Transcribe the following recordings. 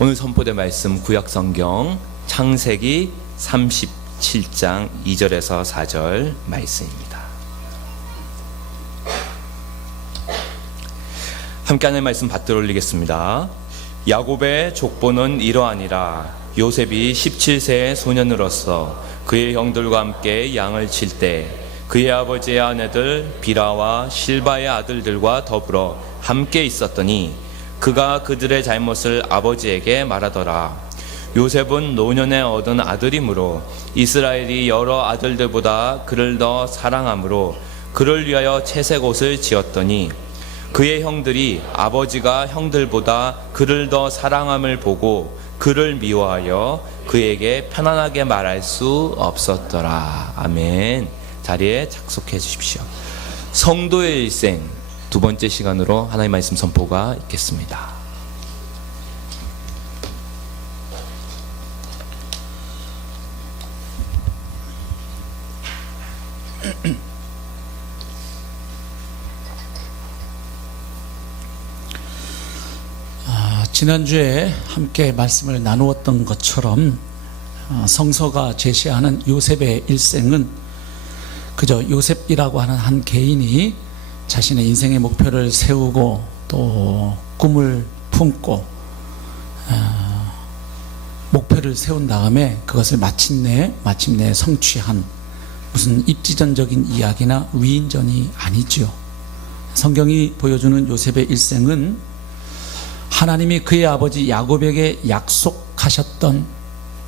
오늘 선포될 말씀 구약성경 창세기 37장 2절에서 4절 말씀입니다. 함께 하는 말씀 받들어 올리겠습니다. 야곱의 족보는 이러하니라. 요셉이 17세의 소년으로서 그의 형들과 함께 양을 칠 때 그의 아버지의 아내들 비라와 실바의 아들들과 더불어 함께 있었더니 그가 그들의 잘못을 아버지에게 말하더라. 요셉은 노년에 얻은 아들이므로 이스라엘이 여러 아들들보다 그를 더 사랑하므로 그를 위하여 채색 옷을 지었더니 그의 형들이 아버지가 형들보다 그를 더 사랑함을 보고 그를 미워하여 그에게 편안하게 말할 수 없었더라. 아멘. 자리에 착석해 주십시오. 성도의 일생 두 번째 시간으로 하나님의 말씀 선포가 있겠습니다. 지난주에 함께 말씀을 나누었던 것처럼 성서가 제시하는 요셉의 일생은 그저 요셉이라고 하는 한 개인이 자신의 인생의 목표를 세우고 또 꿈을 품고 목표를 세운 다음에 그것을 마침내 성취한 무슨 입지전적인 이야기나 위인전이 아니죠. 성경이 보여주는 요셉의 일생은 하나님이 그의 아버지 야곱에게 약속하셨던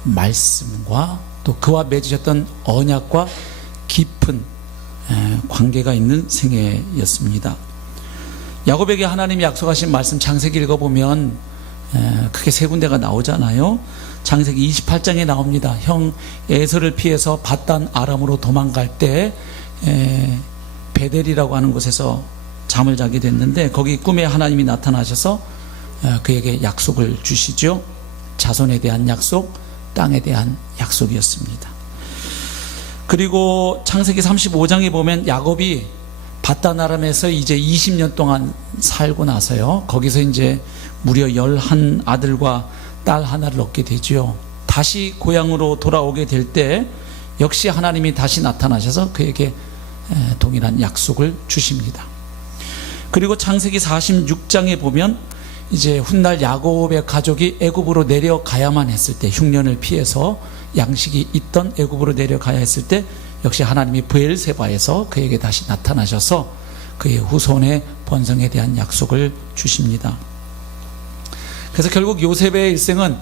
말씀과 또 그와 맺으셨던 언약과 깊은 관계가 있는 생애였습니다. 야곱에게 하나님이 약속하신 말씀 창세기 읽어보면 크게 세 군데가 나오잖아요. 창세기 28장에 나옵니다. 형 에서를 피해서 밧단 아람으로 도망갈 때 베델이라고 하는 곳에서 잠을 자게 됐는데 거기 꿈에 하나님이 나타나셔서 그에게 약속을 주시죠. 자손에 대한 약속, 땅에 대한 약속이었습니다. 그리고 창세기 35장에 보면 야곱이 밧단 아람에서 이제 20년 동안 살고 나서요, 거기서 이제 무려 11 아들과 딸 하나를 얻게 되죠. 다시 고향으로 돌아오게 될 때 역시 하나님이 다시 나타나셔서 그에게 동일한 약속을 주십니다. 그리고 창세기 46장에 보면 이제 훗날 야곱의 가족이 애굽으로 내려가야만 했을 때, 흉년을 피해서 양식이 있던 애굽으로 내려가야 했을 때 역시 하나님이 브엘세바에서 그에게 다시 나타나셔서 그의 후손의 번성에 대한 약속을 주십니다. 그래서 결국 요셉의 일생은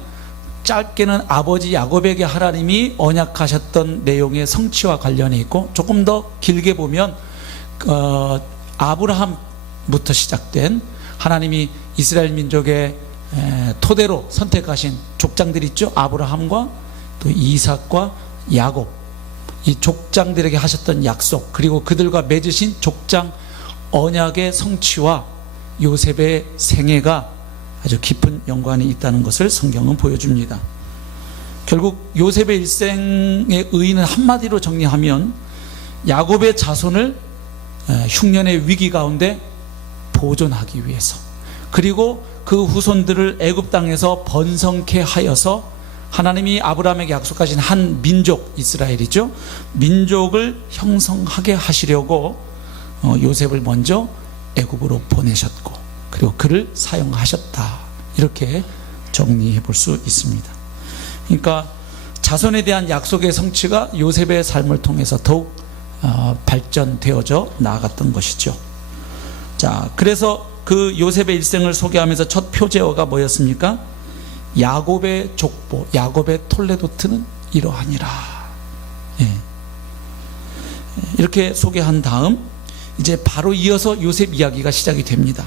짧게는 아버지 야곱에게 하나님이 언약하셨던 내용의 성취와 관련이 있고, 조금 더 길게 보면 아브라함부터 시작된 하나님이 이스라엘 민족의 토대로 선택하신 족장들 있죠. 아브라함과 또 이삭과 야곱, 이 족장들에게 하셨던 약속, 그리고 그들과 맺으신 족장 언약의 성취와 요셉의 생애가 아주 깊은 연관이 있다는 것을 성경은 보여줍니다. 결국 요셉의 일생의 의의는 한마디로 정리하면 야곱의 자손을 흉년의 위기 가운데 보존하기 위해서, 그리고 그 후손들을 애굽 땅에서 번성케 하여서 하나님이 아브라함에게 약속하신 한 민족, 이스라엘이죠, 민족을 형성하게 하시려고 요셉을 먼저 애굽으로 보내셨고, 그리고 그를 사용하셨다, 이렇게 정리해 볼 수 있습니다. 그러니까 자손에 대한 약속의 성취가 요셉의 삶을 통해서 더욱 발전되어져 나아갔던 것이죠. 자, 그래서 그 요셉의 일생을 소개하면서 첫 표제어가 뭐였습니까? 야곱의 족보, 야곱의 톨레도트는 이러하니라. 이렇게 소개한 다음 이제 바로 이어서 요셉 이야기가 시작이 됩니다.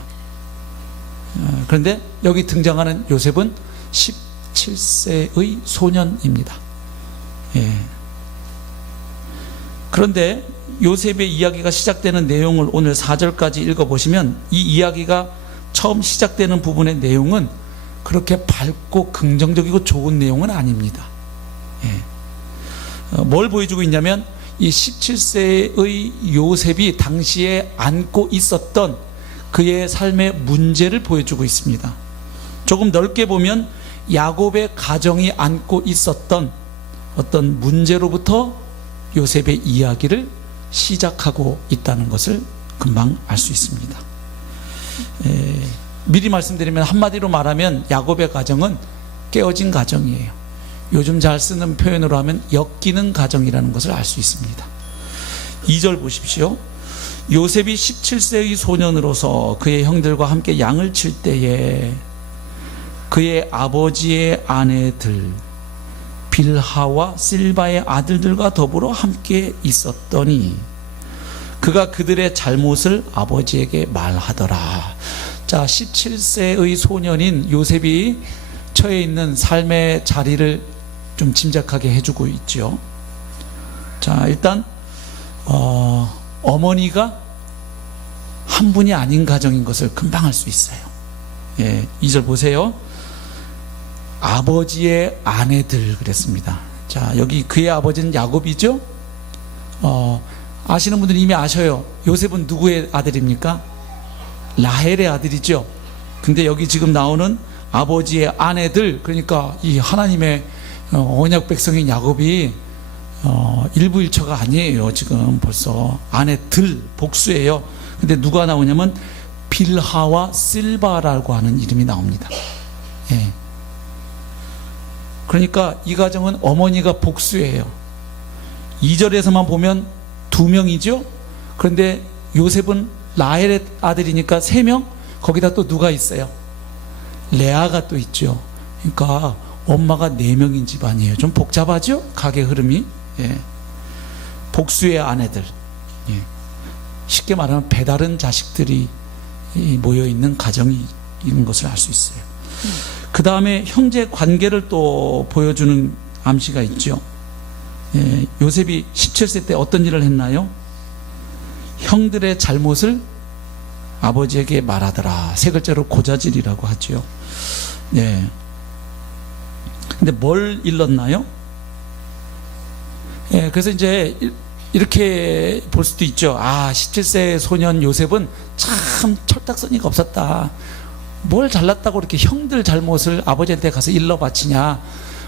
그런데 여기 등장하는 요셉은 17세의 소년입니다. 그런데 요셉의 이야기가 시작되는 내용을 오늘 4절까지 읽어보시면 이 이야기가 처음 시작되는 부분의 내용은 그렇게 밝고 긍정적이고 좋은 내용은 아닙니다. 뭘 보여주고 있냐면 이 17세의 요셉이 당시에 안고 있었던 그의 삶의 문제를 보여주고 있습니다. 조금 넓게 보면 야곱의 가정이 안고 있었던 어떤 문제로부터 요셉의 이야기를 시작하고 있다는 것을 금방 알 수 있습니다. 미리 말씀드리면 한마디로 말하면 야곱의 가정은 깨어진 가정이에요. 요즘 잘 쓰는 표현으로 하면 엮이는 가정이라는 것을 알 수 있습니다. 2절 보십시오. 요셉이 17세의 소년으로서 그의 형들과 함께 양을 칠 때에 그의 아버지의 아내들 빌하와 실바의 아들들과 더불어 함께 있었더니 그가 그들의 잘못을 아버지에게 말하더라. 자, 17세의 소년인 요셉이 처해 있는 삶의 자리를 좀 짐작하게 해주고 있죠. 자, 일단 어머니가 한 분이 아닌 가정인 것을 금방 알 수 있어요. 2절 보세요. 아버지의 아내들 그랬습니다. 자, 여기 그의 아버지는 야곱이죠. 아시는 분들은 이미 아셔요. 요셉은 누구의 아들입니까? 라헬의 아들이죠. 근데 여기 지금 나오는 아버지의 아내들, 그러니까 이 하나님의 언약 백성인 야곱이 일부일처가 아니에요. 지금 벌써 아내들 복수예요. 근데 누가 나오냐면 빌하와 실바라고 하는 이름이 나옵니다. 예. 그러니까 이 가정은 어머니가 복수예요. 2절에서만 보면 2명이죠. 그런데 요셉은 라헬의 아들이니까 3명, 거기다 또 누가 있어요? 레아가 또 있죠. 그러니까 엄마가 4명인 집안이에요. 좀 복잡하죠? 가계 흐름이. 예. 복수의 아내들. 예. 쉽게 말하면 배다른 자식들이 모여있는 가정이 있는 것을 알 수 있어요. 그 다음에 형제 관계를 또 보여주는 암시가 있죠. 예. 요셉이 17세 때 어떤 일을 했나요? 형들의 잘못을 아버지에게 말하더라. 세 글자로 고자질이라고 하죠. 예. 근데 뭘 일렀나요? 예, 그래서 이제 이렇게 볼 수도 있죠. 17세 소년 요셉은 참 철딱서니가 없었다. 뭘 잘났다고 이렇게 형들 잘못을 아버지한테 가서 일러 바치냐.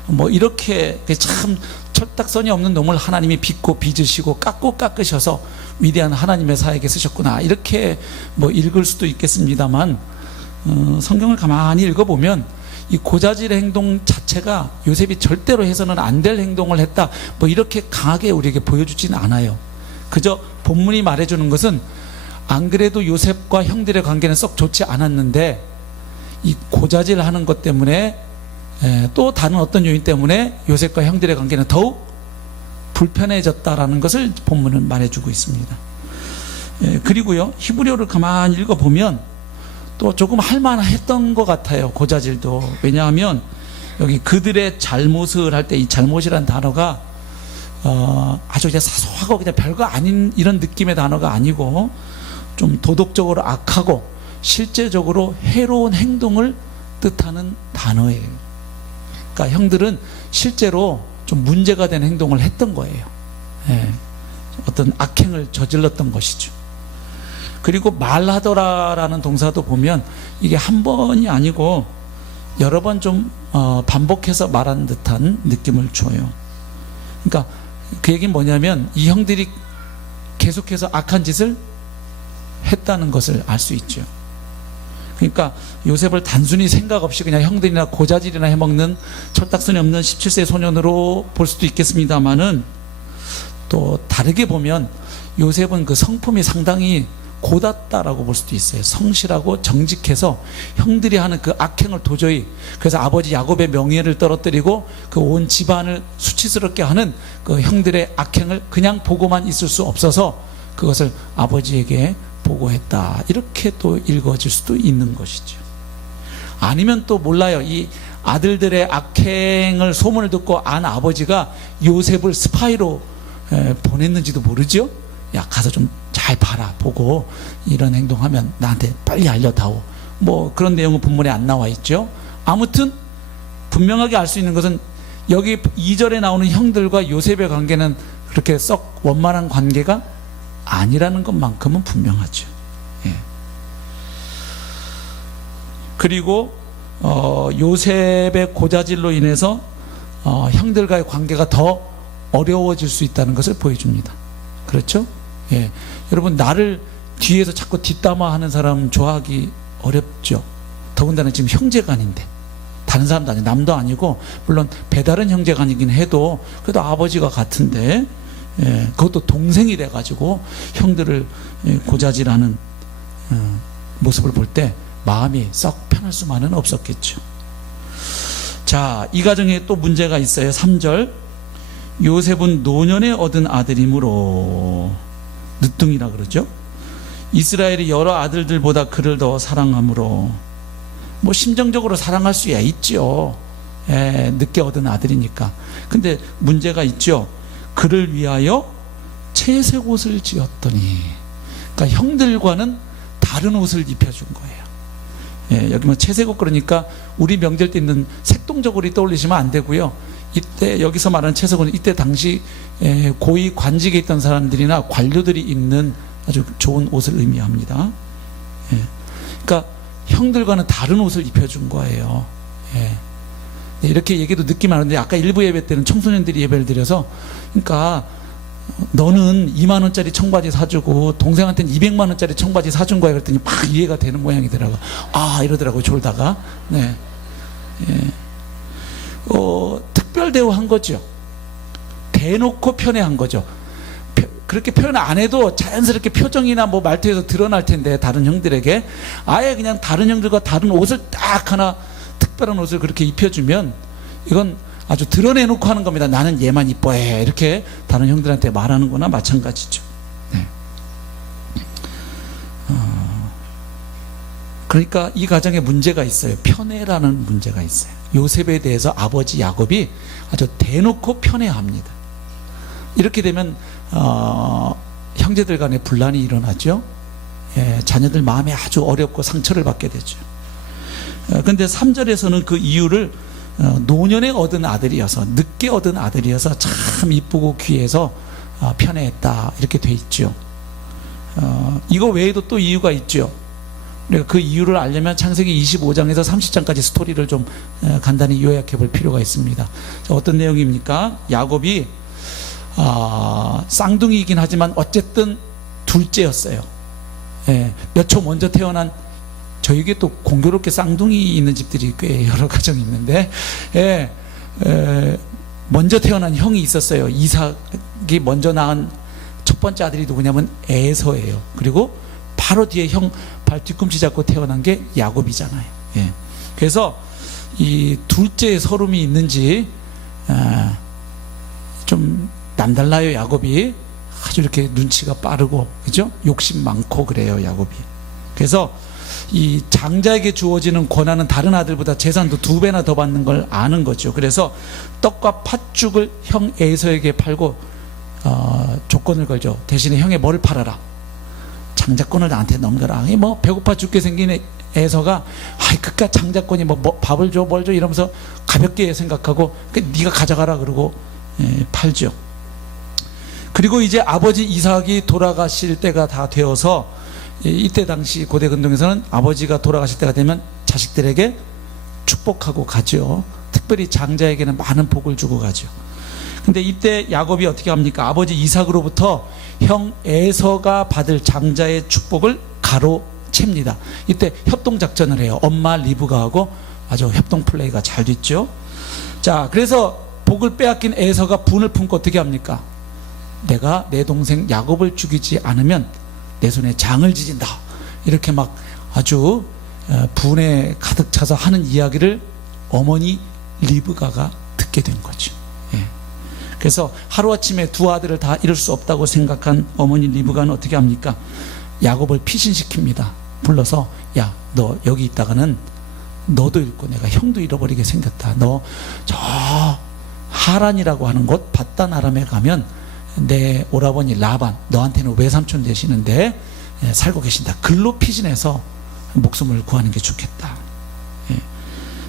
뭐 이렇게 참 철딱서니 없는 놈을 하나님이 빚고 빚으시고 깎고 깎으셔서 위대한 하나님의 사에게 쓰셨구나. 이렇게 뭐 읽을 수도 있겠습니다만 성경을 가만히 읽어보면 이 고자질의 행동 자체가 요셉이 절대로 해서는 안 될 행동을 했다, 뭐 이렇게 강하게 우리에게 보여주진 않아요. 그저 본문이 말해주는 것은 안 그래도 요셉과 형들의 관계는 썩 좋지 않았는데 이 고자질하는 것 때문에 또 다른 어떤 요인 때문에 요셉과 형들의 관계는 더욱 불편해졌다라는 것을 본문은 말해주고 있습니다. 그리고요, 히브리어를 가만히 읽어보면 또 조금 할만했던 것 같아요. 고자질도. 왜냐하면 여기 그들의 잘못을 할 때 이 잘못이라는 단어가 아주 그냥 사소하고 그냥 별거 아닌 이런 느낌의 단어가 아니고 좀 도덕적으로 악하고 실제적으로 해로운 행동을 뜻하는 단어예요. 그러니까 형들은 실제로 좀 문제가 되는 행동을 했던 거예요. 예. 어떤 악행을 저질렀던 것이죠. 그리고 말하더라라는 동사도 보면 이게 한 번이 아니고 여러 번 좀 반복해서 말하는 듯한 느낌을 줘요. 그러니까 그 얘기는 뭐냐면 이 형들이 계속해서 악한 짓을 했다는 것을 알 수 있죠. 그러니까 요셉을 단순히 생각 없이 그냥 형들이나 고자질이나 해먹는 철딱선이 없는 17세 소년으로 볼 수도 있겠습니다만은 또 다르게 보면 요셉은 그 성품이 상당히 고dat다라고 볼 수도 있어요. 성실하고 정직해서 형들이 하는 그 악행을 도저히, 그래서 아버지 야곱의 명예를 떨어뜨리고 그 온 집안을 수치스럽게 하는 그 형들의 악행을 그냥 보고만 있을 수 없어서 그것을 아버지에게 보고했다, 이렇게 또 읽어질 수도 있는 것이죠. 아니면 또 몰라요. 이 아들들의 악행을 소문을 듣고 안 아버지가 요셉을 스파이로 보냈는지도 모르죠. 야, 가서 좀 잘 봐라, 보고 이런 행동하면 나한테 빨리 알려다오, 뭐 그런 내용은 본문에 안 나와 있죠. 아무튼 분명하게 알 수 있는 것은 여기 2절에 나오는 형들과 요셉의 관계는 그렇게 썩 원만한 관계가 아니라는 것만큼은 분명하죠. 예. 그리고 요셉의 고자질로 인해서 형들과의 관계가 더 어려워질 수 있다는 것을 보여줍니다. 그렇죠? 예. 여러분, 나를 뒤에서 자꾸 뒷담화하는 사람 좋아하기 어렵죠. 더군다나 지금 형제간인데, 다른 사람도 아니고 남도 아니고, 물론 배다른 형제간이긴 해도 그래도 아버지가 같은데, 예, 그것도 동생이 돼가지고 형들을 고자질하는 모습을 볼 때 마음이 썩 편할 수만은 없었겠죠. 자, 이 가정에 또 문제가 있어요. 3절. 요셉은 노년에 얻은 아들이므로, 늦둥이라 그러죠. 이스라엘이 여러 아들들보다 그를 더 사랑하므로, 뭐 심정적으로 사랑할 수야 있죠. 예, 늦게 얻은 아들이니까. 근데 문제가 있죠. 그를 위하여 채색 옷을 지었더니, 그러니까 형들과는 다른 옷을 입혀준 거예요. 예, 여기 뭐 채색 옷 그러니까 우리 명절 때 있는 색동저고리 떠올리시면 안 되고요. 이때 여기서 말하는 채색 옷은 이때 당시 고위 관직에 있던 사람들이나 관료들이 입는 아주 좋은 옷을 의미합니다. 예, 그러니까 형들과는 다른 옷을 입혀준 거예요. 예. 이렇게 얘기도 느낌 하는데, 아까 일부 예배 때는 청소년들이 예배를 드려서, 그러니까 너는 2만 원짜리 청바지 사주고 동생한테는 200만 원짜리 청바지 사준 거야 그랬더니 막 이해가 되는 모양이더라고. 아, 이러더라고요, 졸다가. 네. 예. 특별 대우한 거죠. 대놓고 편애한 거죠. 그렇게 표현 안 해도 자연스럽게 표정이나 뭐 말투에서 드러날 텐데, 다른 형들에게 아예 그냥 다른 형들과 다른 옷을 딱 하나, 특별한 옷을 그렇게 입혀주면 이건 아주 드러내놓고 하는 겁니다. 나는 얘만 이뻐해, 이렇게 다른 형들한테 말하는 거나 마찬가지죠. 네. 그러니까 이 가정에 문제가 있어요. 편애라는 문제가 있어요. 요셉에 대해서 아버지 야곱이 아주 대놓고 편애합니다. 이렇게 되면 형제들 간에 분란이 일어나죠. 예, 자녀들 마음에 아주 어렵고 상처를 받게 되죠. 그런데 3절에서는 그 이유를 노년에 얻은 아들이어서, 늦게 얻은 아들이어서 참 이쁘고 귀해서 편애했다, 이렇게 돼 있죠. 이거 외에도 또 이유가 있죠. 우리가 그 이유를 알려면 창세기 25장에서 30장까지 스토리를 좀 간단히 요약해 볼 필요가 있습니다. 자, 어떤 내용입니까? 야곱이 쌍둥이이긴 하지만 어쨌든 둘째였어요. 예, 몇 초 먼저 태어난, 저에게 또 공교롭게 쌍둥이 있는 집들이 꽤 여러 가정이 있는데, 예, 먼저 태어난 형이 있었어요. 이삭이 먼저 낳은 첫 번째 아들이 누구냐면 에서예요. 그리고 바로 뒤에 형 발 뒤꿈치 잡고 태어난 게 야곱이잖아요. 예. 그래서 이 둘째의 서름이 있는지 좀 남달라요. 야곱이 아주 이렇게 눈치가 빠르고, 그죠? 욕심 많고 그래요, 야곱이. 그래서 이 장자에게 주어지는 권한은 다른 아들보다 재산도 2배나 더 받는 걸 아는 거죠. 그래서 떡과 팥죽을 형 에서에게 팔고 조건을 걸죠. 대신에 형의 뭐를 팔아라? 장자권을 나한테 넘겨라. 뭐 배고파 죽게 생긴 에서가 그깟 장자권이 뭐 밥을 줘 뭘 줘 이러면서 가볍게 생각하고, 네가 가져가라 그러고 팔죠. 그리고 이제 아버지 이삭이 돌아가실 때가 다 되어서, 이때 당시 고대 근동에서는 아버지가 돌아가실 때가 되면 자식들에게 축복하고 가죠. 특별히 장자에게는 많은 복을 주고 가죠. 근데 이때 야곱이 어떻게 합니까? 아버지 이삭으로부터 형 에서가 받을 장자의 축복을 가로챕니다. 이때 협동작전을 해요. 엄마 리브가하고 아주 협동 플레이가 잘 됐죠. 자, 그래서 복을 빼앗긴 에서가 분을 품고 어떻게 합니까? 내가 내 동생 야곱을 죽이지 않으면 내 손에 장을 지진다, 이렇게 막 아주 분에 가득 차서 하는 이야기를 어머니 리브가가 듣게 된 거죠. 예. 그래서 하루아침에 두 아들을 다 잃을 수 없다고 생각한 어머니 리브가는 어떻게 합니까? 야곱을 피신시킵니다. 불러서, 야, 너 여기 있다가는 너도 잃고 내가 형도 잃어버리게 생겼다. 너 저 하란이라고 하는 곳 밧단 아람에 가면 내 오라버니 라반, 너한테는 외삼촌 되시는데 살고 계신다. 글로 피신해서 목숨을 구하는 게 좋겠다. 예.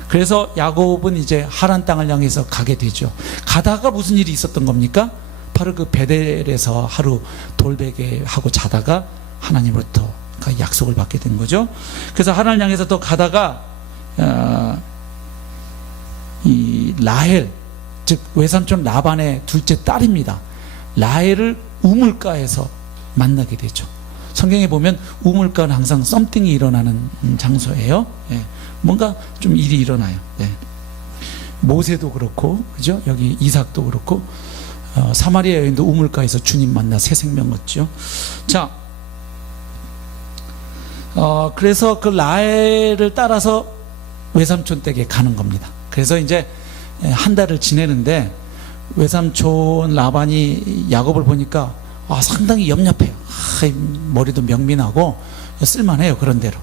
그래서 야곱은 이제 하란 땅을 향해서 가게 되죠. 가다가 무슨 일이 있었던 겁니까? 바로 그 베델에서 하루 돌베개 하고 자다가 하나님으로부터 약속을 받게 된 거죠. 그래서 하란을 향해서 또 가다가 이 라헬, 즉 외삼촌 라반의 둘째 딸입니다. 라헬을 우물가에서 만나게 되죠. 성경에 보면 우물가는 항상 썸띵이 일어나는 장소예요. 예. 뭔가 좀 일이 일어나요. 예. 모세도 그렇고, 그죠? 여기 이삭도 그렇고, 사마리아 여인도 우물가에서 주님 만나 새 생명 얻죠. 자, 그래서 그 라헬을 따라서 외삼촌 댁에 가는 겁니다. 그래서 이제 한 달을 지내는데 외삼촌 라반이 야곱을 보니까 상당히 염려해요. 머리도 명민하고 쓸만해요. 그런 대로.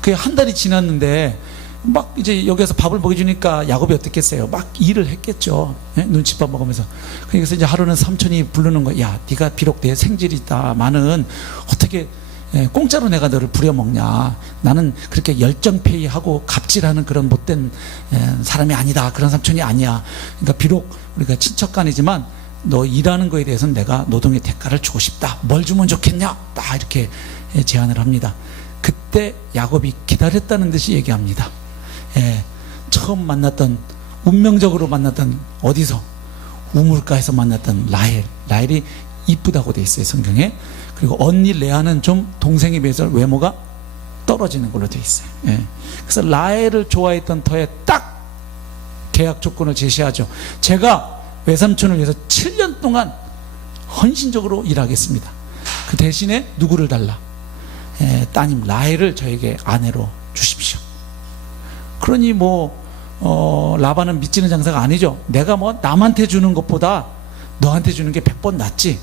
그 한 달이 지났는데 막 이제 여기서 밥을 먹여주니까 야곱이 어떻겠어요? 막 일을 했겠죠. 예? 눈칫밥 먹으면서. 그래서 이제 하루는 삼촌이 부르는 거야. 야, 네가 비록 내 생질이 있다마는 어떻게 공짜로 내가 너를 부려먹냐. 나는 그렇게 열정페이하고 갑질하는 그런 못된 사람이 아니다. 그런 삼촌이 아니야. 그러니까 비록 우리가 친척간이지만 너 일하는 거에 대해서는 내가 노동의 대가를 주고 싶다. 뭘 주면 좋겠냐? 딱 이렇게 제안을 합니다. 그때 야곱이 기다렸다는 듯이 얘기합니다. 처음 만났던, 운명적으로 만났던, 어디서? 우물가에서 만났던 라헬이 이쁘다고 돼 있어요, 성경에. 그리고 언니 레아는 좀 동생에 비해서 외모가 떨어지는 걸로 돼 있어요. 그래서 라헬을 좋아했던 터에 딱 계약 조건을 제시하죠. 제가 외삼촌을 위해서 7년 동안 헌신적으로 일하겠습니다. 그 대신에 누구를 달라? 따님 라헬을 저에게 아내로 주십시오. 그러니 라반은 믿지는 장사가 아니죠. 내가 남한테 주는 것보다 너한테 주는 게 100번 낫지.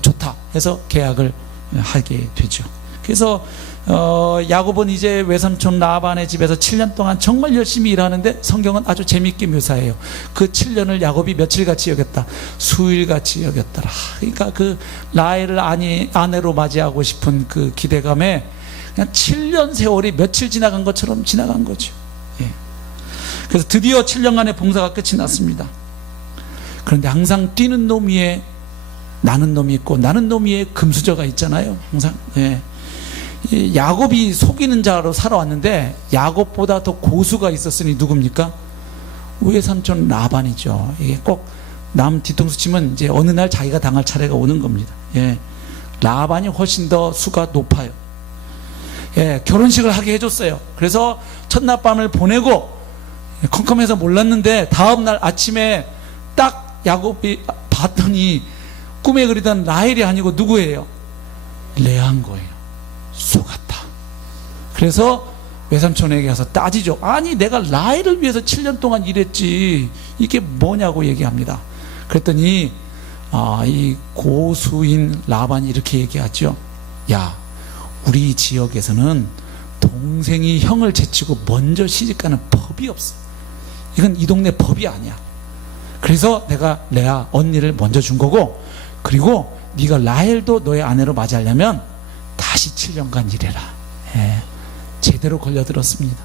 좋다 해서 계약을 하게 되죠. 그래서 야곱은 이제 외삼촌 라반의 집에서 7년 동안 정말 열심히 일하는데 성경은 아주 재미있게 묘사해요. 그 7년을 야곱이 며칠같이 여겼다? 수일같이 여겼더라. 그러니까 그 라헬을 아내로 맞이하고 싶은 그 기대감에 그냥 7년 세월이 며칠 지나간 것처럼 지나간 거죠. 그래서 드디어 7년간의 봉사가 끝이 났습니다. 그런데 항상 뛰는 놈 위에 나는 놈이 있고 나는 놈 위에 금수저가 있잖아요. 항상. 야곱이 속이는 자로 살아왔는데 야곱보다 더 고수가 있었으니 누굽니까? 외삼촌 라반이죠. 이게 꼭 남 뒤통수 치면 이제 어느 날 자기가 당할 차례가 오는 겁니다. 라반이 훨씬 더 수가 높아요. 결혼식을 하게 해줬어요. 그래서 첫날 밤을 보내고 컴컴해서 몰랐는데 다음날 아침에 딱 야곱이 봤더니 꿈에 그리던 라헬이 아니고 누구예요? 레아인 거예요. 속았다. 그래서 외삼촌에게 가서 따지죠. 아니 내가 라헬을 위해서 7년 동안 일했지 이게 뭐냐고 얘기합니다. 그랬더니 이 고수인 라반이 이렇게 얘기하죠. 야, 우리 지역에서는 동생이 형을 제치고 먼저 시집가는 법이 없어. 이건 이 동네 법이 아니야. 그래서 내가 레아 언니를 먼저 준 거고, 그리고 네가 라헬도 너의 아내로 맞이하려면 다시 7년간 일해라. 제대로 걸려들었습니다.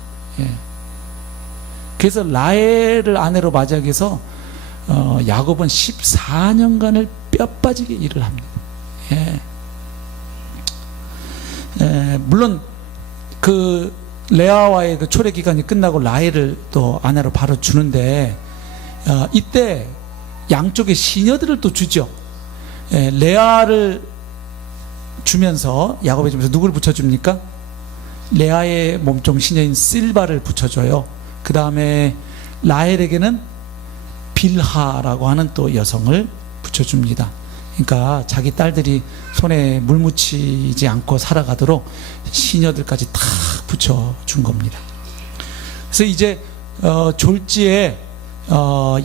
그래서 라헬을 아내로 맞이하기 위해서 야곱은 14년간을 뼈 빠지게 일을 합니다. 물론 그 레아와의 그 초래 기간이 끝나고 라헬을 또 아내로 바로 주는데 이때 양쪽의 시녀들을 또 주죠. 레아를 주면서 야곱에 주면서 누구를 붙여줍니까? 레아의 몸종 시녀인 실바를 붙여줘요. 그 다음에 라헬에게는 빌하라고 하는 또 여성을 붙여줍니다. 그러니까 자기 딸들이 손에 물 묻히지 않고 살아가도록 시녀들까지 다 붙여준 겁니다. 그래서 이제 졸지에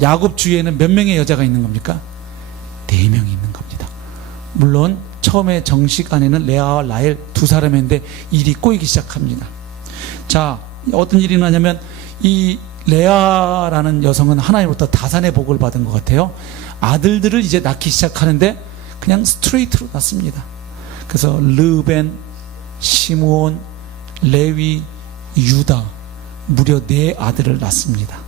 야곱 주위에는 몇 명의 여자가 있는 겁니까? 4명이 있는 겁니다. 물론 처음에 정식 아내는 레아와 라헬 두 사람인데 일이 꼬이기 시작합니다. 자, 어떤 일이 나냐면 이 레아라는 여성은 하나님으로부터 다산의 복을 받은 것 같아요. 아들들을 이제 낳기 시작하는데 그냥 스트레이트로 낳습니다. 그래서 르벤, 시므온, 레위, 유다 무려 4아들을 낳습니다.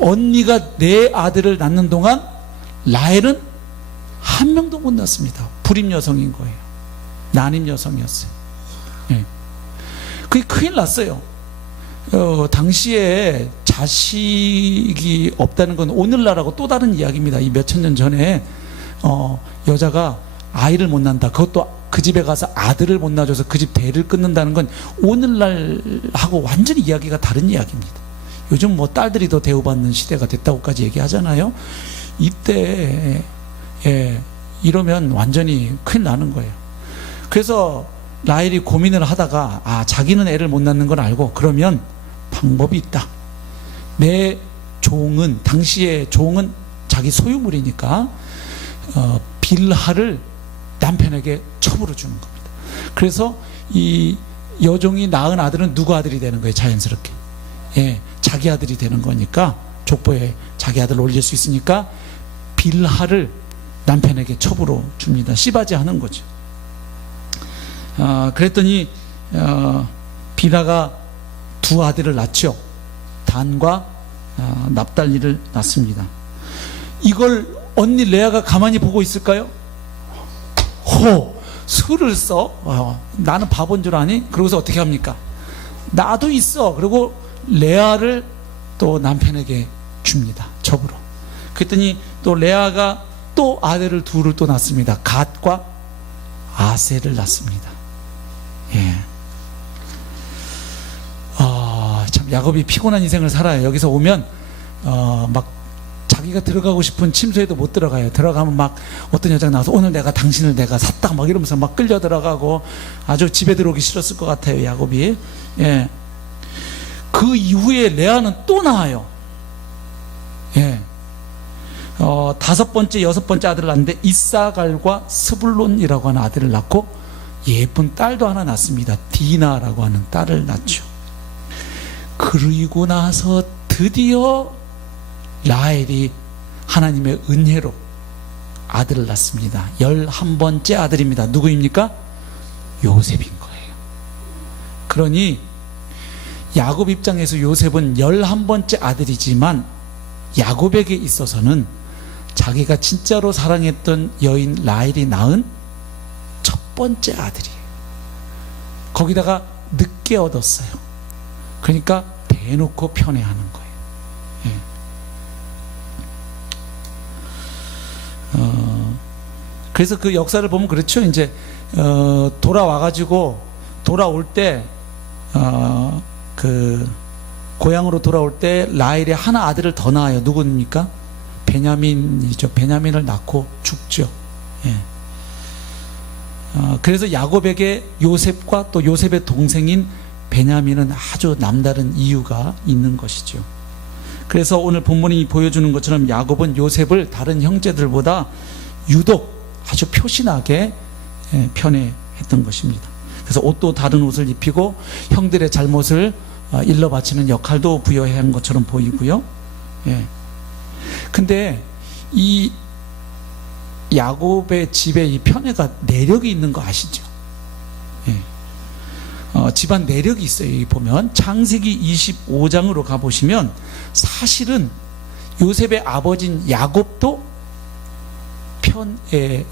언니가 4아들을 낳는 동안 라헬은 한 명도 못 낳습니다. 불임 여성인 거예요. 난임 여성이었어요. 그게 큰일 났어요. 당시에 자식이 없다는 건 오늘날하고 또 다른 이야기입니다. 이 몇천 년 전에 여자가 아이를 못 낳는다. 그것도 그 집에 가서 아들을 못 낳아줘서 그 집 대를 끊는다는 건 오늘날하고 완전히 이야기가 다른 이야기입니다. 요즘 뭐 딸들이 더 대우받는 시대가 됐다고까지 얘기하잖아요. 이때 이러면 완전히 큰일 나는 거예요. 그래서 라헬이 고민을 하다가 자기는 애를 못 낳는 건 알고 그러면 방법이 있다. 내 종은, 당시의 종은 자기 소유물이니까 빌하를 남편에게 첩으로 주는 겁니다. 그래서 이 여종이 낳은 아들은 누구 아들이 되는 거예요? 자연스럽게 자기 아들이 되는 거니까, 족보에 자기 아들을 올릴 수 있으니까 빌하를 남편에게 첩으로 줍니다. 씨바지 하는 거죠. 그랬더니 빌하가 두 아들을 낳죠. 단과 납달리를 낳습니다. 이걸 언니 레아가 가만히 보고 있을까요? 술을 써? 나는 바본 줄 아니? 그러고서 어떻게 합니까? 나도 있어. 그리고 레아를 또 남편에게 줍니다. 첩으로. 그랬더니 또 레아가 또 아들을 둘을 또 낳습니다. 갓과 아셀을 낳습니다. 참 야곱이 피곤한 인생을 살아요. 여기서 오면 막 자기가 들어가고 싶은 침소에도 못 들어가요. 들어가면 막 어떤 여자가 나와서 오늘 내가 당신을 내가 샀다 막 이러면서 막 끌려 들어가고 아주 집에 들어오기 싫었을 것 같아요. 야곱이. 그 이후에 레아는 또 낳아요. 다섯 번째, 여섯 번째 아들을 낳는데 이사갈과 스불론이라고 하는 아들을 낳고 예쁜 딸도 하나 낳습니다. 디나라고 하는 딸을 낳죠. 그리고 나서 드디어 라헬이 하나님의 은혜로 아들을 낳습니다. 11번째 아들입니다. 누구입니까? 요셉인 거예요. 그러니 야곱 입장에서 요셉은 11번째 아들이지만 야곱에게 있어서는 자기가 진짜로 사랑했던 여인 라헬이 낳은 첫 번째 아들이에요. 거기다가 늦게 얻었어요. 그러니까 대놓고 편애하는 거예요. 그래서 그 역사를 보면 그렇죠. 이제 돌아와가지고 돌아올 때 그 고향으로 돌아올 때 라헬이 하나 아들을 더 낳아요. 누굽니까? 베냐민이죠. 베냐민을 낳고 죽죠. 그래서 야곱에게 요셉과 또 요셉의 동생인 베냐민은 아주 남다른 이유가 있는 것이죠. 그래서 오늘 본문이 보여주는 것처럼 야곱은 요셉을 다른 형제들보다 유독 아주 표신하게 편애했던 것입니다. 그래서 옷도 다른 옷을 입히고 형들의 잘못을 일러 바치는 역할도 부여해야 한 것처럼 보이고요. 근데 이 야곱의 집에 이 편애가 내력이 있는 거 아시죠? 집안 내력이 있어요. 여기 보면 창세기 25장으로 가보시면 사실은 요셉의 아버지인 야곱도 편애의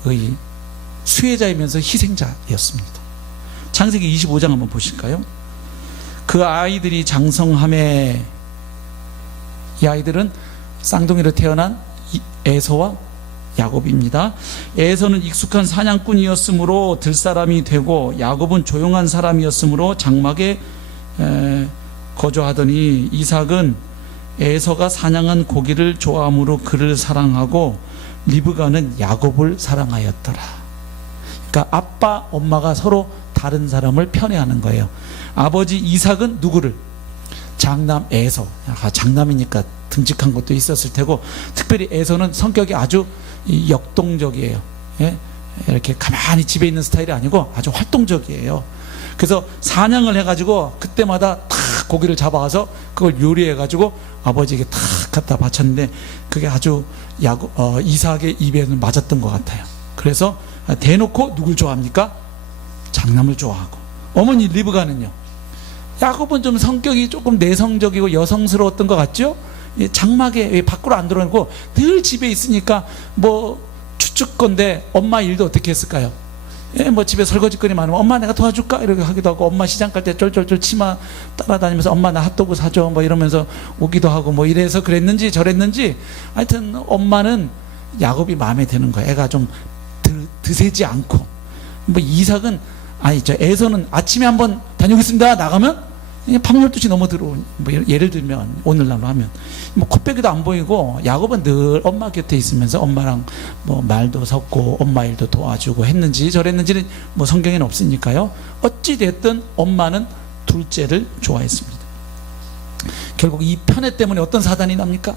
수혜자이면서 희생자였습니다. 창세기 25장 한번 보실까요? 그 아이들이 장성함에, 이 아이들은 쌍둥이로 태어난 에서와 야곱입니다. 에서는 익숙한 사냥꾼이었으므로 들사람이 되고 야곱은 조용한 사람이었으므로 장막에 거주하더니 이삭은 에서가 사냥한 고기를 좋아함으로 그를 사랑하고 리브가는 야곱을 사랑하였더라. 그러니까 아빠, 엄마가 서로 다른 사람을 편애하는 거예요. 아버지 이삭은 누구를? 장남 에서. 장남이니까 듬직한 것도 있었을 테고, 특별히 에서는 성격이 아주 역동적이에요. 이렇게 가만히 집에 있는 스타일이 아니고 아주 활동적이에요. 그래서 사냥을 해가지고 그때마다 탁 고기를 잡아와서 그걸 요리해가지고 아버지에게 탁 갖다 바쳤는데 그게 아주 이삭의 입에는 맞았던 것 같아요. 그래서 대놓고 누굴 좋아합니까? 장남을 좋아하고. 어머니 리브가는요, 야곱은 좀 성격이 조금 내성적이고 여성스러웠던 것 같죠? 장막에 밖으로 안 들어오고 늘 집에 있으니까 뭐 추측건데 엄마 일도 어떻게 했을까요? 예, 뭐 집에 설거지거리 많으면 엄마 내가 도와줄까 이렇게 하기도 하고, 엄마 시장 갈 때 쫄쫄쫄 치마 따라다니면서 엄마 나 핫도그 사줘 뭐 이러면서 오기도 하고, 뭐 이래서 그랬는지 저랬는지 하여튼 엄마는 야곱이 마음에 드는 거야. 애가 좀 드세지 않고. 뭐 이삭은 에서는 아침에 한번 다녀오겠습니다 나가면 밤 12시 넘어 들어온, 뭐 예를 들면 오늘날로 하면 뭐 코빼기도 안 보이고, 야곱은 늘 엄마 곁에 있으면서 엄마랑 뭐 말도 섞고 엄마 일도 도와주고 했는지 저랬는지는 뭐 성경에는 없으니까요. 어찌 됐든 엄마는 둘째를 좋아했습니다. 결국 이 편애 때문에 어떤 사단이 납니까?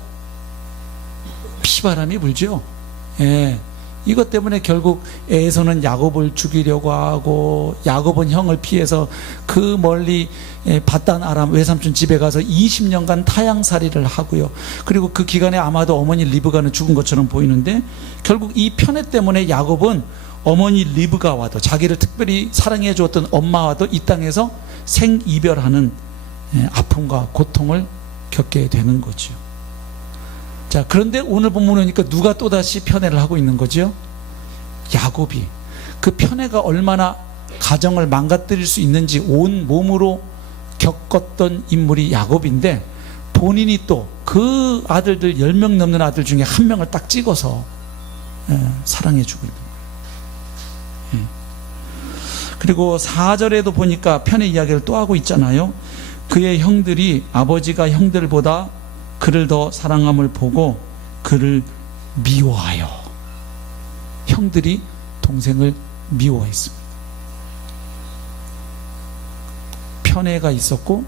피바람이 불죠. 예. 이것 때문에 결국 에서는 야곱을 죽이려고 하고, 야곱은 형을 피해서 그 멀리 바단 아람 외삼촌 집에 가서 20년간 타향살이를 하고요. 그리고 그 기간에 아마도 어머니 리브가는 죽은 것처럼 보이는데, 결국 이 편애 때문에 야곱은 어머니 리브가와도, 자기를 특별히 사랑해 주었던 엄마와도 이 땅에서 생이별하는 아픔과 고통을 겪게 되는 거죠. 자, 그런데 오늘 본문을 보니까 누가 또다시 편애를 하고 있는 거죠? 야곱이. 그 편애가 얼마나 가정을 망가뜨릴 수 있는지 온 몸으로 겪었던 인물이 야곱인데, 본인이 또 그 아들들 10명 넘는 아들 중에 한 명을 딱 찍어서 사랑해 주고 있는 거예요. 그리고 4절에도 보니까 편애 이야기를 또 하고 있잖아요. 그의 형들이 아버지가 형들보다 그를 더 사랑함을 보고 그를 미워하여. 형들이 동생을 미워했습니다. 편애가 있었고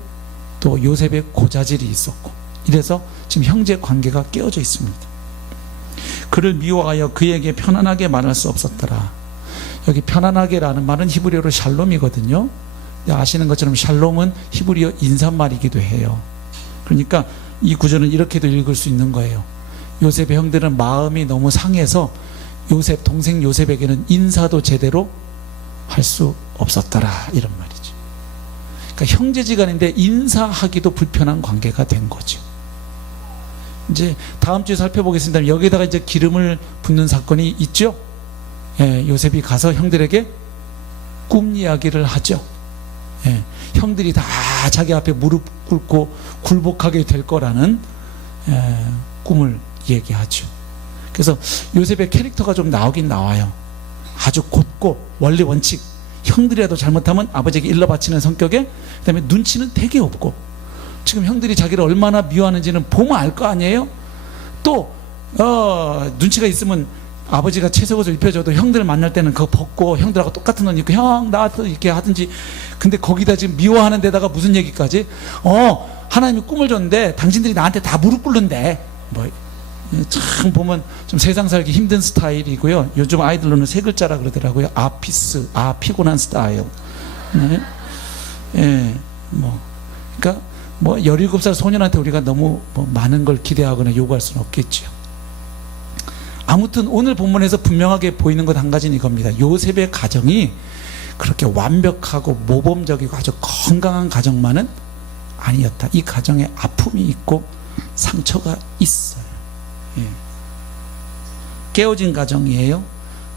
또 요셉의 고자질이 있었고, 이래서 지금 형제 관계가 깨어져 있습니다. 그를 미워하여 그에게 편안하게 말할 수 없었더라. 여기 편안하게라는 말은 히브리어로 샬롬이거든요. 아시는 것처럼 샬롬은 히브리어 인사말이기도 해요. 그러니까 이 구절은 이렇게도 읽을 수 있는 거예요. 요셉의 형들은 마음이 너무 상해서 요셉, 동생 요셉에게는 인사도 제대로 할 수 없었더라, 이런 말이죠. 그러니까 형제지간인데 인사하기도 불편한 관계가 된 거죠. 이제 다음 주에 살펴보겠습니다. 여기다가 이제 기름을 붓는 사건이 있죠. 예, 요셉이 가서 형들에게 꿈 이야기를 하죠. 예, 형들이 다 자기 앞에 무릎 꿇고 굴복하게 될 거라는 꿈을 얘기하죠. 그래서 요셉의 캐릭터가 좀 나오긴 나와요. 아주 곧고 원리 원칙, 형들이라도 잘못하면 아버지에게 일러 바치는 성격에, 그 다음에 눈치는 되게 없고, 지금 형들이 자기를 얼마나 미워하는지는 보면 알 거 아니에요. 또 눈치가 있으면 아버지가 채색옷을 입혀줘도 형들을 만날 때는 그거 벗고 형들하고 똑같은 옷 입고 형 나와서 이렇게 하든지. 근데 거기다 지금 미워하는 데다가 무슨 얘기까지, 하나님이 꿈을 줬는데 당신들이 나한테 다 무릎 꿇는데, 뭐 참 보면 좀 세상 살기 힘든 스타일이고요. 요즘 아이들로는 세 글자라 그러더라고요. 아피스, 피곤한 스타일. 네. 예, 그러니까 17살 소년한테 우리가 너무 많은 걸 기대하거나 요구할 수는 없겠죠. 아무튼 오늘 본문에서 분명하게 보이는 것 한 가지는 이겁니다. 요셉의 가정이 그렇게 완벽하고 모범적이고 아주 건강한 가정만은 아니었다. 이 가정에 아픔이 있고 상처가 있어요. 예. 깨어진 가정이에요.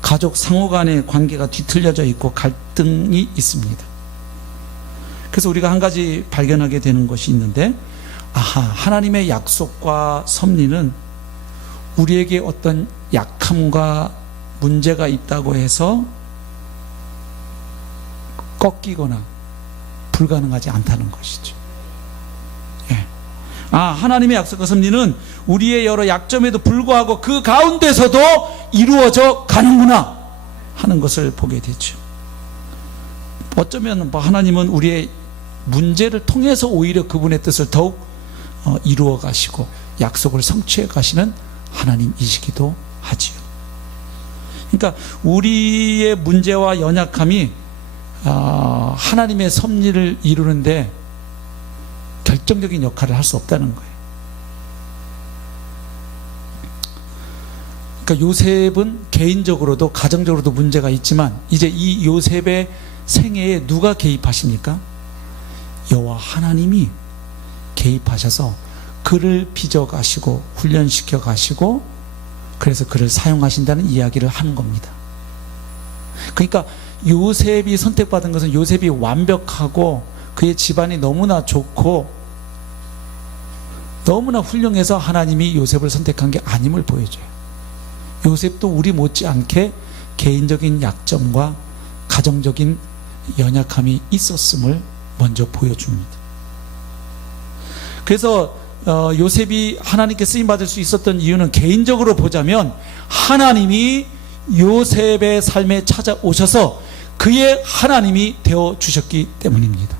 가족 상호 간의 관계가 뒤틀려져 있고 갈등이 있습니다. 그래서 우리가 한 가지 발견하게 되는 것이 있는데, 하나님의 약속과 섭리는 우리에게 어떤 약함과 문제가 있다고 해서 꺾이거나 불가능하지 않다는 것이죠. 예. 하나님의 약속과 섭리는 우리의 여러 약점에도 불구하고 그 가운데서도 이루어져 가는구나 하는 것을 보게 되죠. 어쩌면 하나님은 우리의 문제를 통해서 오히려 그분의 뜻을 더욱 이루어 가시고 약속을 성취해 가시는 하나님이시기도 하지요. 그러니까 우리의 문제와 연약함이 하나님의 섭리를 이루는데 결정적인 역할을 할 수 없다는 거예요. 그러니까 요셉은 개인적으로도 가정적으로도 문제가 있지만, 이제 이 요셉의 생애에 누가 개입하십니까? 여호와 하나님이 개입하셔서 그를 빚어가시고 훈련시켜 가시고, 그래서 그를 사용하신다는 이야기를 하는 겁니다. 그러니까 요셉이 선택받은 것은 요셉이 완벽하고 그의 집안이 너무나 좋고 너무나 훌륭해서 하나님이 요셉을 선택한 게 아님을 보여줘요. 요셉도 우리 못지않게 개인적인 약점과 가정적인 연약함이 있었음을 먼저 보여줍니다. 그래서 요셉이 하나님께 쓰임받을 수 있었던 이유는 개인적으로 보자면 하나님이 요셉의 삶에 찾아오셔서 그의 하나님이 되어주셨기 때문입니다.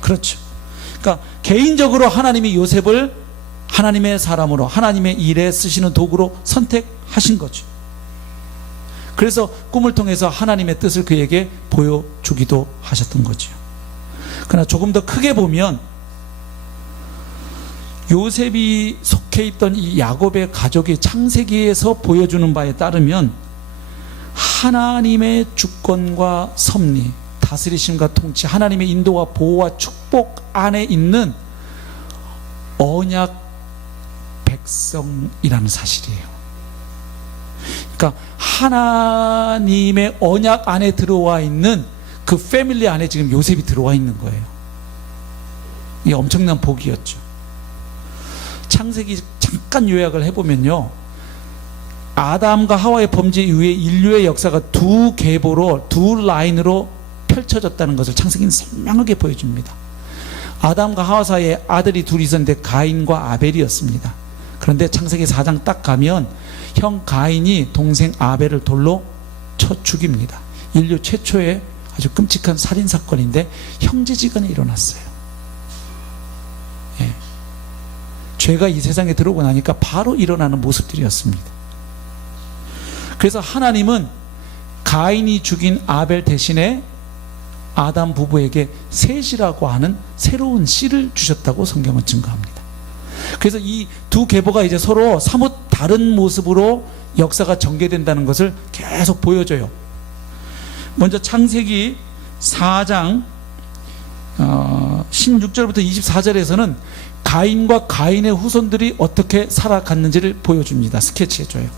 그렇죠. 그러니까 개인적으로 하나님이 요셉을 하나님의 사람으로 하나님의 일에 쓰시는 도구로 선택하신 거죠. 그래서 꿈을 통해서 하나님의 뜻을 그에게 보여주기도 하셨던 거죠. 그러나 조금 더 크게 보면 요셉이 속해 있던 이 야곱의 가족이 창세기에서 보여주는 바에 따르면 하나님의 주권과 섭리, 다스리심과 통치, 하나님의 인도와 보호와 축복 안에 있는 언약 백성이라는 사실이에요. 그러니까 하나님의 언약 안에 들어와 있는 그 패밀리 안에 지금 요셉이 들어와 있는 거예요. 이게 엄청난 복이었죠. 창세기 잠깐 요약을 해보면요, 아담과 하와의 범죄 이후에 인류의 역사가 두 계보로, 두 라인으로 펼쳐졌다는 것을 창세기는 선명하게 보여줍니다. 아담과 하와 사이에 아들이 둘이 있었는데 가인과 아벨이었습니다. 그런데 창세기 4장 딱 가면 형 가인이 동생 아벨을 돌로 쳐 죽입니다. 인류 최초의 아주 끔찍한 살인사건인데 형제지간에 일어났어요. 예. 죄가 이 세상에 들어오고 나니까 바로 일어나는 모습들이었습니다. 그래서 하나님은 가인이 죽인 아벨 대신에 아담 부부에게 셋이라고 하는 새로운 씨를 주셨다고 성경은 증거합니다. 그래서 이 두 계보가 이제 서로 사뭇 다른 모습으로 역사가 전개된다는 것을 계속 보여줘요. 먼저 창세기 4장 16절부터 24절에서는 가인과 가인의 후손들이 어떻게 살아갔는지를 보여줍니다. 스케치해줘요.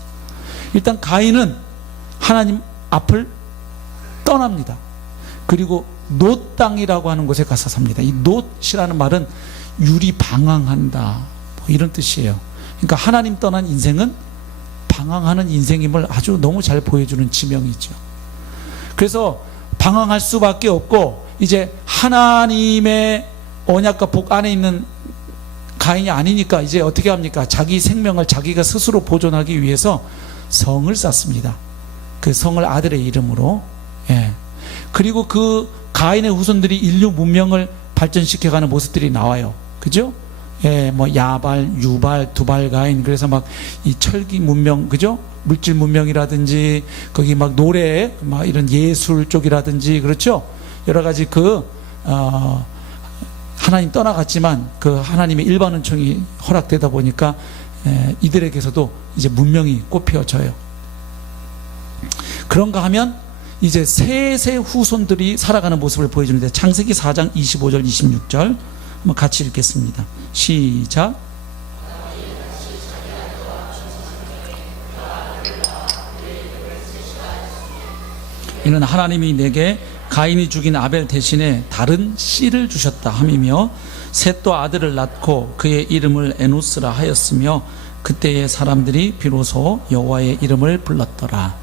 일단 가인은 하나님 앞을 떠납니다. 그리고 놋 땅이라고 하는 곳에 가서 삽니다. 이 놋이라는 말은 유리 방황한다, 뭐 이런 뜻이에요. 그러니까 하나님 떠난 인생은 방황하는 인생임을 아주 너무 잘 보여주는 지명이죠. 그래서 방황할 수밖에 없고 이제 하나님의 언약과 복 안에 있는 가인이 아니니까 이제 어떻게 합니까? 자기 생명을 자기가 스스로 보존하기 위해서 성을 쌓습니다. 그 성을 아들의 이름으로. 예. 그리고 그 가인의 후손들이 인류 문명을 발전시켜가는 모습들이 나와요. 그죠? 예, 뭐 야발, 유발, 두발 가인. 그래서 막 이 철기 문명, 그죠? 물질 문명이라든지 거기 막 노래, 막 이런 예술 쪽이라든지, 그렇죠? 여러 가지 하나님 떠나갔지만 그 하나님의 일반 은총이 허락되다 보니까 이들에게서도 이제 문명이 꽃피어져요. 그런가 하면 이제 셋의 후손들이 살아가는 모습을 보여주는데 창세기 4장 25절 26절 한번 같이 읽겠습니다. 시작. 이는 하나님이 내게 가인이 죽인 아벨 대신에 다른 씨를 주셨다 함이며 셋도 아들을 낳고 그의 이름을 에노스라 하였으며 그때의 사람들이 비로소 여호와의 이름을 불렀더라.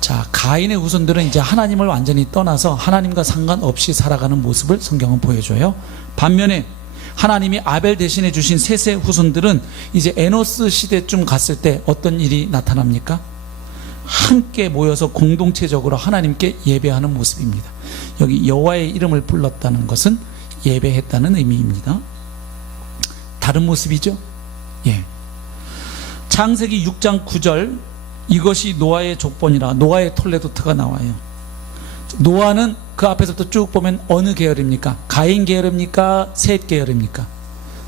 자, 가인의 후손들은 이제 하나님을 완전히 떠나서 하나님과 상관없이 살아가는 모습을 성경은 보여줘요. 반면에 하나님이 아벨 대신에 주신 셋의 후손들은 이제 에노스 시대쯤 갔을 때 어떤 일이 나타납니까? 함께 모여서 공동체적으로 하나님께 예배하는 모습입니다. 여기 여호와의 이름을 불렀다는 것은 예배했다는 의미입니다. 다른 모습이죠? 예. 창세기 6장 9절 이것이 노아의 족본이라 노아의 톨레도트가 나와요. 노아는 그 앞에서부터 쭉 보면 어느 계열입니까? 가인 계열입니까? 셋 계열입니까?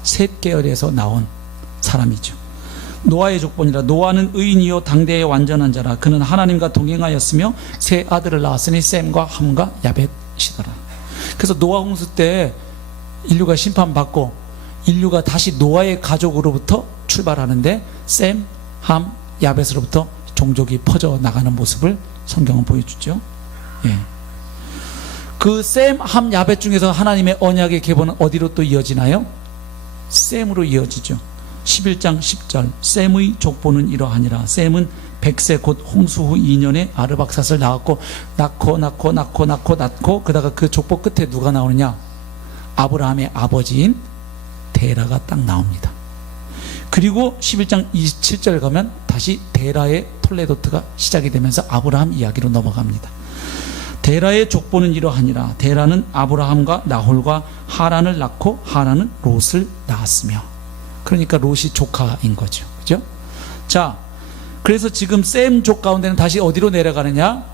셋 계열에서 나온 사람이죠. 노아의 족본이라 노아는 의인이요 당대의 완전한 자라 그는 하나님과 동행하였으며 세 아들을 낳았으니 셈과 함과 야벳이더라. 그래서 노아 홍수 때 인류가 심판받고 인류가 다시 노아의 가족으로부터 출발하는데 셈, 함, 야벳으로부터 종족이 퍼져 나가는 모습을 성경은 보여주죠. 예. 그 셈, 함, 야벳 중에서 하나님의 언약의 계보는 어디로 또 이어지나요? 셈으로 이어지죠. 11장 10절 셈의 족보는 이러하니라. 셈은 100세 곧 홍수 후 2년에 아르박삿을 낳고 그다가 그 족보 끝에 누가 나오느냐? 아브라함의 아버지인 데라가 딱 나옵니다. 그리고 11장 27절 가면 다시 데라의 톨레도트가 시작이 되면서 아브라함 이야기로 넘어갑니다. 데라의 족보는 이러하니라. 데라는 아브라함과 나홀과 하란을 낳고 하란은 롯을 낳았으며, 그러니까 롯이 조카인 거죠. 그죠? 자, 그래서 지금 셈족 가운데는 다시 어디로 내려가느냐?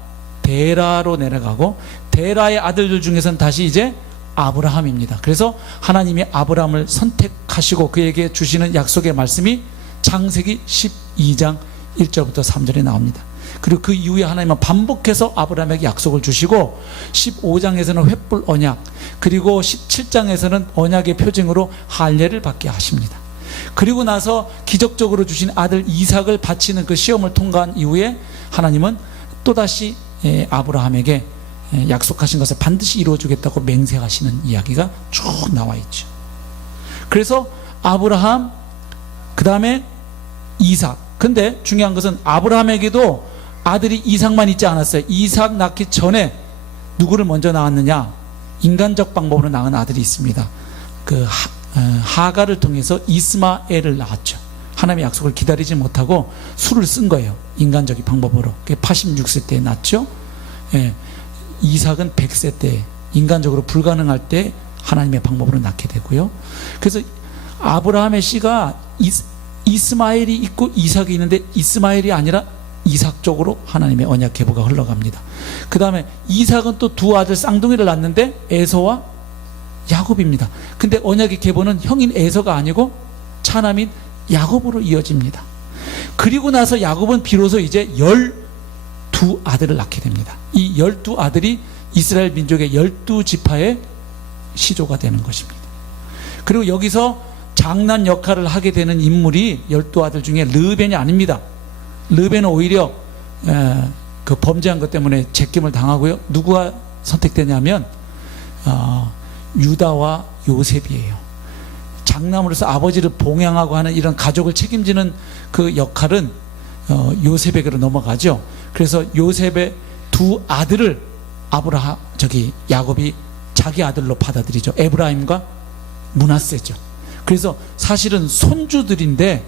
데라로 내려가고, 데라의 아들들 중에서는 다시 이제 아브라함입니다. 그래서 하나님이 아브라함을 선택하시고 그에게 주시는 약속의 말씀이 창세기 12장 1절부터 3절에 나옵니다. 그리고 그 이후에 하나님은 반복해서 아브라함에게 약속을 주시고 15장에서는 횃불 언약, 그리고 17장에서는 언약의 표징으로 할례를 받게 하십니다. 그리고 나서 기적적으로 주신 아들 이삭을 바치는 그 시험을 통과한 이후에 하나님은 또다시 아브라함에게 약속하신 것을 반드시 이루어주겠다고 맹세하시는 이야기가 쭉 나와 있죠. 그래서 아브라함, 그 다음에 이삭. 근데 중요한 것은 아브라함에게도 아들이 이삭만 있지 않았어요. 이삭 낳기 전에 누구를 먼저 낳았느냐? 인간적 방법으로 낳은 아들이 있습니다. 그 하가를 통해서 이스마엘을 낳았죠. 하나님의 약속을 기다리지 못하고 수를 쓴 거예요. 인간적인 방법으로. 86세 때 낳았죠. 예. 이삭은 100세 때, 인간적으로 불가능할 때 하나님의 방법으로 낳게 되고요. 그래서 아브라함의 씨가 이스마엘이 있고 이삭이 있는데 이스마엘이 아니라 이삭 쪽으로 하나님의 언약 계보가 흘러갑니다. 그 다음에 이삭은 또 두 아들 쌍둥이를 낳는데 에서와 야곱입니다. 근데 언약의 계보는 형인 에서가 아니고 차남인 야곱으로 이어집니다. 그리고 나서 야곱은 비로소 이제 12아들을 낳게 됩니다. 이 12아들이 이스라엘 민족의 12지파의 시조가 되는 것입니다. 그리고 여기서 장남 역할을 하게 되는 인물이 12아들 중에 르벤이 아닙니다. 르벤은 오히려 그 범죄한 것 때문에 제낌을 당하고요. 누구가 선택되냐면 유다와 요셉이에요. 장남으로서 아버지를 봉양하고 하는 이런 가족을 책임지는 그 역할은 요셉에게로 넘어가죠. 그래서 요셉의 두 아들을 야곱이 자기 아들로 받아들이죠. 에브라임과 므낫세죠. 그래서 사실은 손주들인데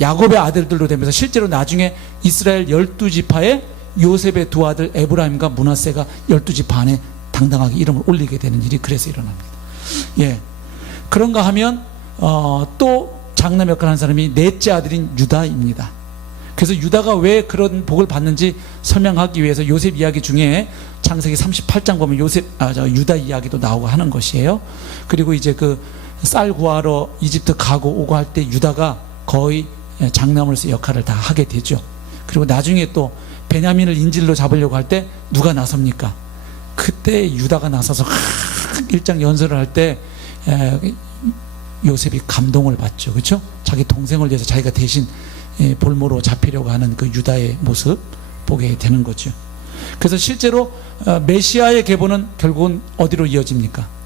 야곱의 아들들로 되면서 실제로 나중에 이스라엘 12지파에 요셉의 두 아들 에브라임과 므낫세가 12지파 안에 당당하게 이름을 올리게 되는 일이 그래서 일어납니다. 예. 그런가 하면 또 장남 역할을 한 사람이 넷째 아들인 유다입니다. 그래서 유다가 왜 그런 복을 받는지 설명하기 위해서 요셉 이야기 중에 창세기 38장 보면 유다 이야기도 나오고 하는 것이에요. 그리고 이제 그 쌀 구하러 이집트 가고 오고 할 때 유다가 거의 장남으로서 역할을 다 하게 되죠. 그리고 나중에 또 베냐민을 인질로 잡으려고 할 때 누가 나섭니까? 그때 유다가 나서서 일장 연설을 할 때 요셉이 감동을 받죠. 그렇죠? 자기 동생을 위해서 자기가 대신 볼모로 잡히려고 하는 그 유다의 모습 보게 되는 거죠. 그래서 실제로 메시아의 계보는 결국은 어디로 이어집니까?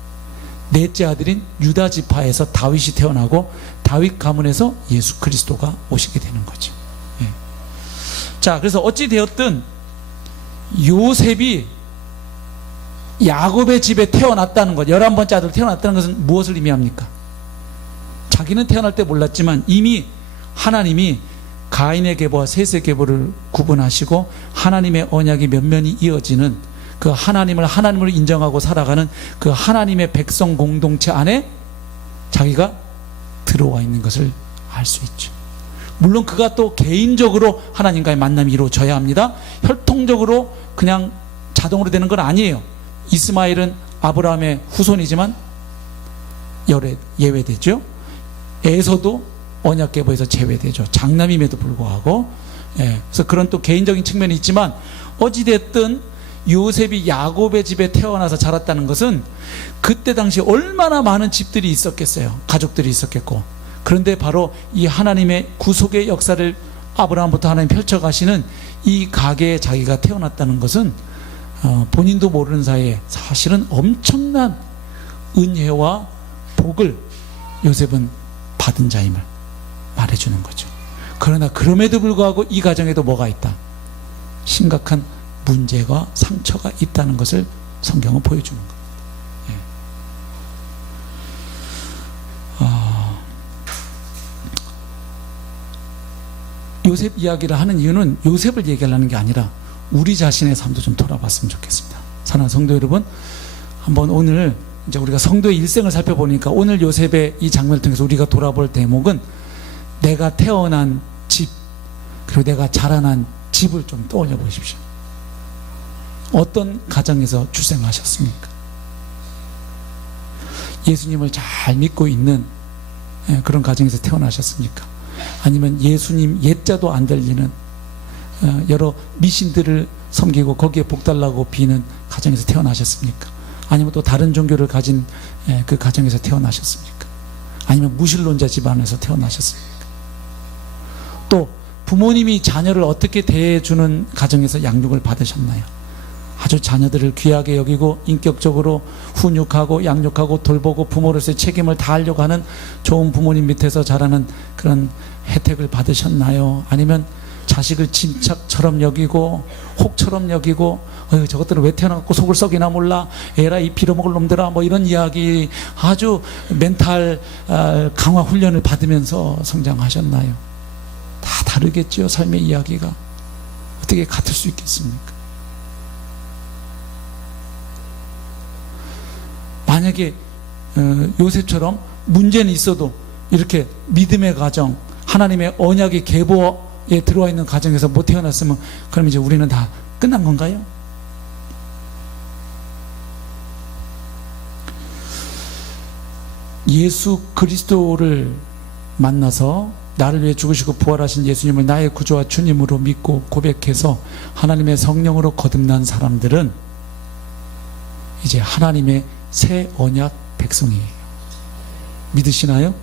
넷째 아들인 유다 지파에서 다윗이 태어나고 다윗 가문에서 예수 그리스도가 오시게 되는 거죠. 예. 자, 그래서 어찌 되었든 요셉이 야곱의 집에 태어났다는 것, 11번째 아들 태어났다는 것은 무엇을 의미합니까? 자기는 태어날 때 몰랐지만 이미 하나님이 가인의 계보와 셋의 계보를 구분하시고 하나님의 언약이 면면이 이어지는 그 하나님을 하나님으로 인정하고 살아가는 그 하나님의 백성 공동체 안에 자기가 들어와 있는 것을 알 수 있죠. 물론 그가 또 개인적으로 하나님과의 만남이 이루어져야 합니다. 혈통적으로 그냥 자동으로 되는 건 아니에요. 이스마엘은 아브라함의 후손이지만 예외되죠. 에서도 언약 계보에서 제외되죠. 장남임에도 불구하고. 그래서 그런 또 개인적인 측면이 있지만 어찌됐든 요셉이 야곱의 집에 태어나서 자랐다는 것은 그때 당시 얼마나 많은 집들이 있었겠어요. 가족들이 있었겠고. 그런데 바로 이 하나님의 구속의 역사를 아브라함부터 하나님 펼쳐가시는 이 가게에 자기가 태어났다는 것은 본인도 모르는 사이에 사실은 엄청난 은혜와 복을 요셉은 받은 자임을 말해주는 거죠. 그러나 그럼에도 불구하고 이 가정에도 뭐가 있다? 심각한 문제가 상처가 있다는 것을 성경은 보여주는 겁니다. 요셉 이야기를 하는 이유는 요셉을 얘기하려는 게 아니라 우리 자신의 삶도 좀 돌아봤으면 좋겠습니다. 사랑하는 성도 여러분, 한번 오늘 이제 우리가 성도의 일생을 살펴보니까 오늘 요셉의 이 장면을 통해서 우리가 돌아볼 대목은 내가 태어난 집, 그리고 내가 자라난 집을 좀 떠올려 보십시오. 어떤 가정에서 출생하셨습니까? 예수님을 잘 믿고 있는 그런 가정에서 태어나셨습니까? 아니면 예수님 옛자도 안 들리는 여러 미신들을 섬기고 거기에 복달라고 비는 가정에서 태어나셨습니까? 아니면 또 다른 종교를 가진 그 가정에서 태어나셨습니까? 아니면 무신론자 집안에서 태어나셨습니까? 또 부모님이 자녀를 어떻게 대해주는 가정에서 양육을 받으셨나요? 아주 자녀들을 귀하게 여기고 인격적으로 훈육하고 양육하고 돌보고 부모로서의 책임을 다하려고 하는 좋은 부모님 밑에서 자라는 그런 혜택을 받으셨나요? 아니면 자식을 짐짝처럼 여기고 혹처럼 여기고 저것들은 왜 태어나고 속을 썩이나 몰라, 에라 이 빌어먹을 놈들아, 뭐 이런 이야기, 아주 멘탈 강화 훈련을 받으면서 성장하셨나요? 다 다르겠죠. 삶의 이야기가 어떻게 같을 수 있겠습니까? 만약에 요셉처럼 문제는 있어도 이렇게 믿음의 가정, 하나님의 언약의 계보에 들어와 있는 가정에서 못 태어났으면 그럼 이제 우리는 다 끝난 건가요? 예수 그리스도를 만나서 나를 위해 죽으시고 부활하신 예수님을 나의 구주와 주님으로 믿고 고백해서 하나님의 성령으로 거듭난 사람들은 이제 하나님의 새 언약 백성이에요. 믿으시나요?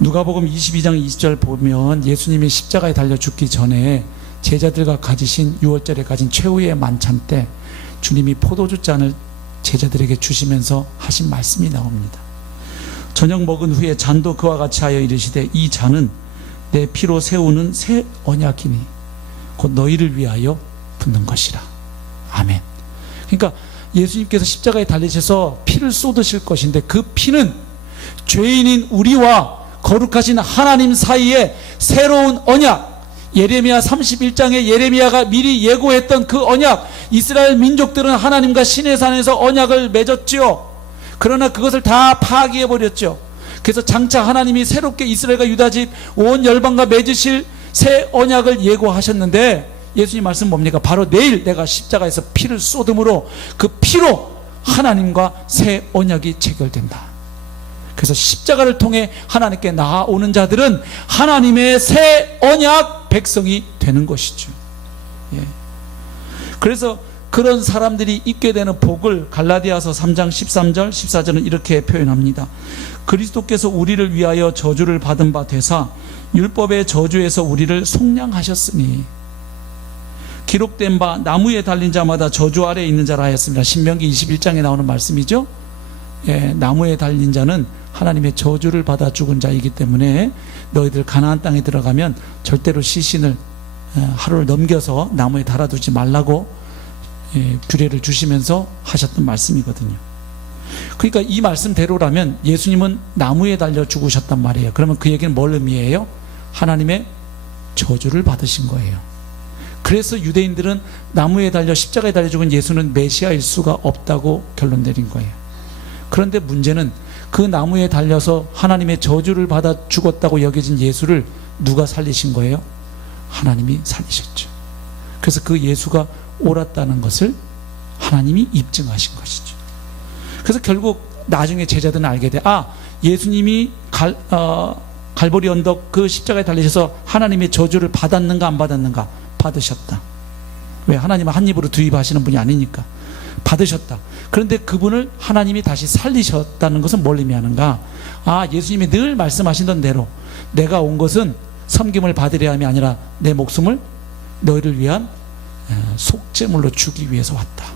누가복음 22장 20절 보면 예수님이 십자가에 달려 죽기 전에 제자들과 가지신 6월절에 가진 최후의 만찬 때 주님이 포도주 잔을 제자들에게 주시면서 하신 말씀이 나옵니다. 저녁 먹은 후에 잔도 그와 같이 하여 이르시되 이 잔은 내 피로 세우는 새 언약이니 곧 너희를 위하여 붓는 것이라. 아멘. 그러니까 예수님께서 십자가에 달리셔서 피를 쏟으실 것인데 그 피는 죄인인 우리와 거룩하신 하나님 사이에 새로운 언약, 예레미야 31장에 예레미야가 미리 예고했던 그 언약, 이스라엘 민족들은 하나님과 시내산에서 언약을 맺었지요. 그러나 그것을 다 파기해버렸죠. 그래서 장차 하나님이 새롭게 이스라엘과 유다집 온 열방과 맺으실 새 언약을 예고하셨는데 예수님 말씀 뭡니까? 바로 내일 내가 십자가에서 피를 쏟음으로 그 피로 하나님과 새 언약이 체결된다. 그래서 십자가를 통해 하나님께 나아오는 자들은 하나님의 새 언약 백성이 되는 것이죠. 예. 그래서 그런 사람들이 입게 되는 복을 갈라디아서 3장 13절 14절은 이렇게 표현합니다. 그리스도께서 우리를 위하여 저주를 받은 바 되사 율법의 저주에서 우리를 속량하셨으니 기록된 바 나무에 달린 자마다 저주 아래에 있는 자라 하였습니다. 신명기 21장에 나오는 말씀이죠. 예, 나무에 달린 자는 하나님의 저주를 받아 죽은 자이기 때문에 너희들 가나안 땅에 들어가면 절대로 시신을 하루를 넘겨서 나무에 달아두지 말라고 규례를 주시면서 하셨던 말씀이거든요. 그러니까 이 말씀대로라면 예수님은 나무에 달려 죽으셨단 말이에요. 그러면 그 얘기는 뭘 의미해요? 하나님의 저주를 받으신 거예요. 그래서 유대인들은 나무에 달려 십자가에 달려 죽은 예수는 메시아일 수가 없다고 결론 내린 거예요. 그런데 문제는 그 나무에 달려서 하나님의 저주를 받아 죽었다고 여겨진 예수를 누가 살리신 거예요? 하나님이 살리셨죠. 그래서 그 예수가 옳았다는 것을 하나님이 입증하신 것이죠. 그래서 결국 나중에 제자들은 알게 돼. 예수님이 갈보리 언덕 그 십자가에 달리셔서 하나님의 저주를 받았는가 안 받았는가? 받으셨다. 왜? 하나님은 한 입으로 두 입 하시는 분이 아니니까 받으셨다. 그런데 그분을 하나님이 다시 살리셨다는 것은 뭘 의미하는가? 예수님이 늘 말씀하시던 대로 내가 온 것은 섬김을 받으려 함이 아니라 내 목숨을 너희를 위한 속죄물로 주기 위해서 왔다.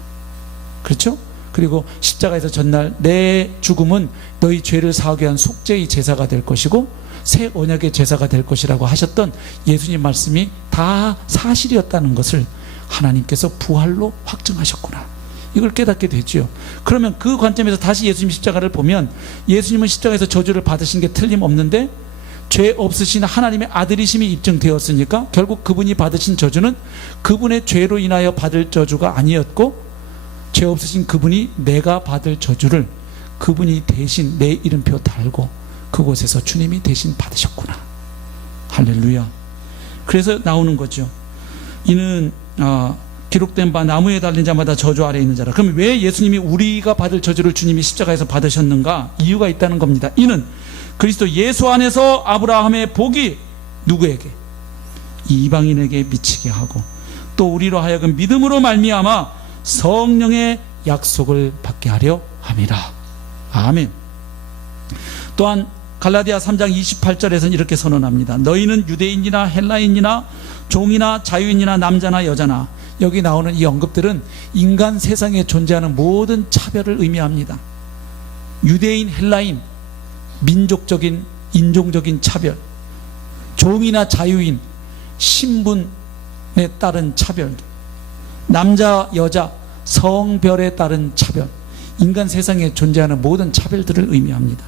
그렇죠? 그리고 십자가에서 전날 내 죽음은 너희 죄를 사하게 한 속죄의 제사가 될 것이고 새 언약의 제사가 될 것이라고 하셨던 예수님 말씀이 다 사실이었다는 것을 하나님께서 부활로 확증하셨구나, 이걸 깨닫게 되죠. 그러면 그 관점에서 다시 예수님 십자가를 보면 예수님은 십자가에서 저주를 받으신 게 틀림없는데 죄 없으신 하나님의 아들이심이 입증되었으니까 결국 그분이 받으신 저주는 그분의 죄로 인하여 받을 저주가 아니었고, 죄 없으신 그분이 내가 받을 저주를 그분이 대신 내 이름표 달고 그곳에서 주님이 대신 받으셨구나. 할렐루야. 그래서 나오는 거죠. 이는 기록된 바 나무에 달린 자마다 저주 아래에 있는 자라. 그럼 왜 예수님이 우리가 받을 저주를 주님이 십자가에서 받으셨는가? 이유가 있다는 겁니다. 이는 그리스도 예수 안에서 아브라함의 복이 누구에게? 이방인에게 미치게 하고 또 우리로 하여금 믿음으로 말미암아 성령의 약속을 받게 하려 함이라. 아멘. 또한 갈라디아 3장 28절에서는 이렇게 선언합니다. 너희는 유대인이나 헬라인이나 종이나 자유인이나 남자나 여자나, 여기 나오는 이 언급들은 인간 세상에 존재하는 모든 차별을 의미합니다. 유대인, 헬라인, 민족적인, 인종적인 차별, 종이나 자유인, 신분에 따른 차별, 남자, 여자, 성별에 따른 차별, 인간 세상에 존재하는 모든 차별들을 의미합니다.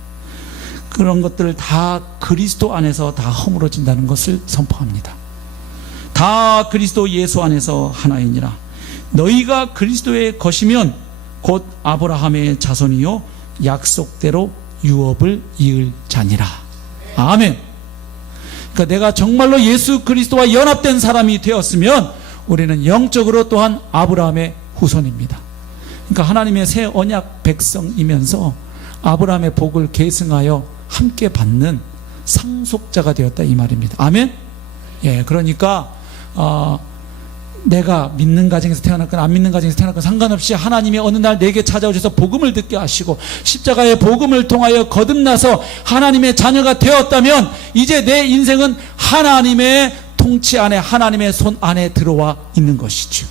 그런 것들을 다 그리스도 안에서 다 허물어진다는 것을 선포합니다. 다 그리스도 예수 안에서 하나이니라. 너희가 그리스도의 것이면 곧 아브라함의 자손이요 약속대로 유업을 이을 자니라. 아멘. 그러니까 내가 정말로 예수 그리스도와 연합된 사람이 되었으면 우리는 영적으로 또한 아브라함의 후손입니다. 그러니까 하나님의 새 언약 백성이면서 아브라함의 복을 계승하여 함께 받는 상속자가 되었다, 이 말입니다. 아멘. 예, 그러니까 내가 믿는 가정에서 태어났건 안 믿는 가정에서 태어났건 상관없이 하나님이 어느 날 내게 찾아오셔서 복음을 듣게 하시고 십자가의 복음을 통하여 거듭나서 하나님의 자녀가 되었다면 이제 내 인생은 하나님의 통치 안에, 하나님의 손 안에 들어와 있는 것이죠.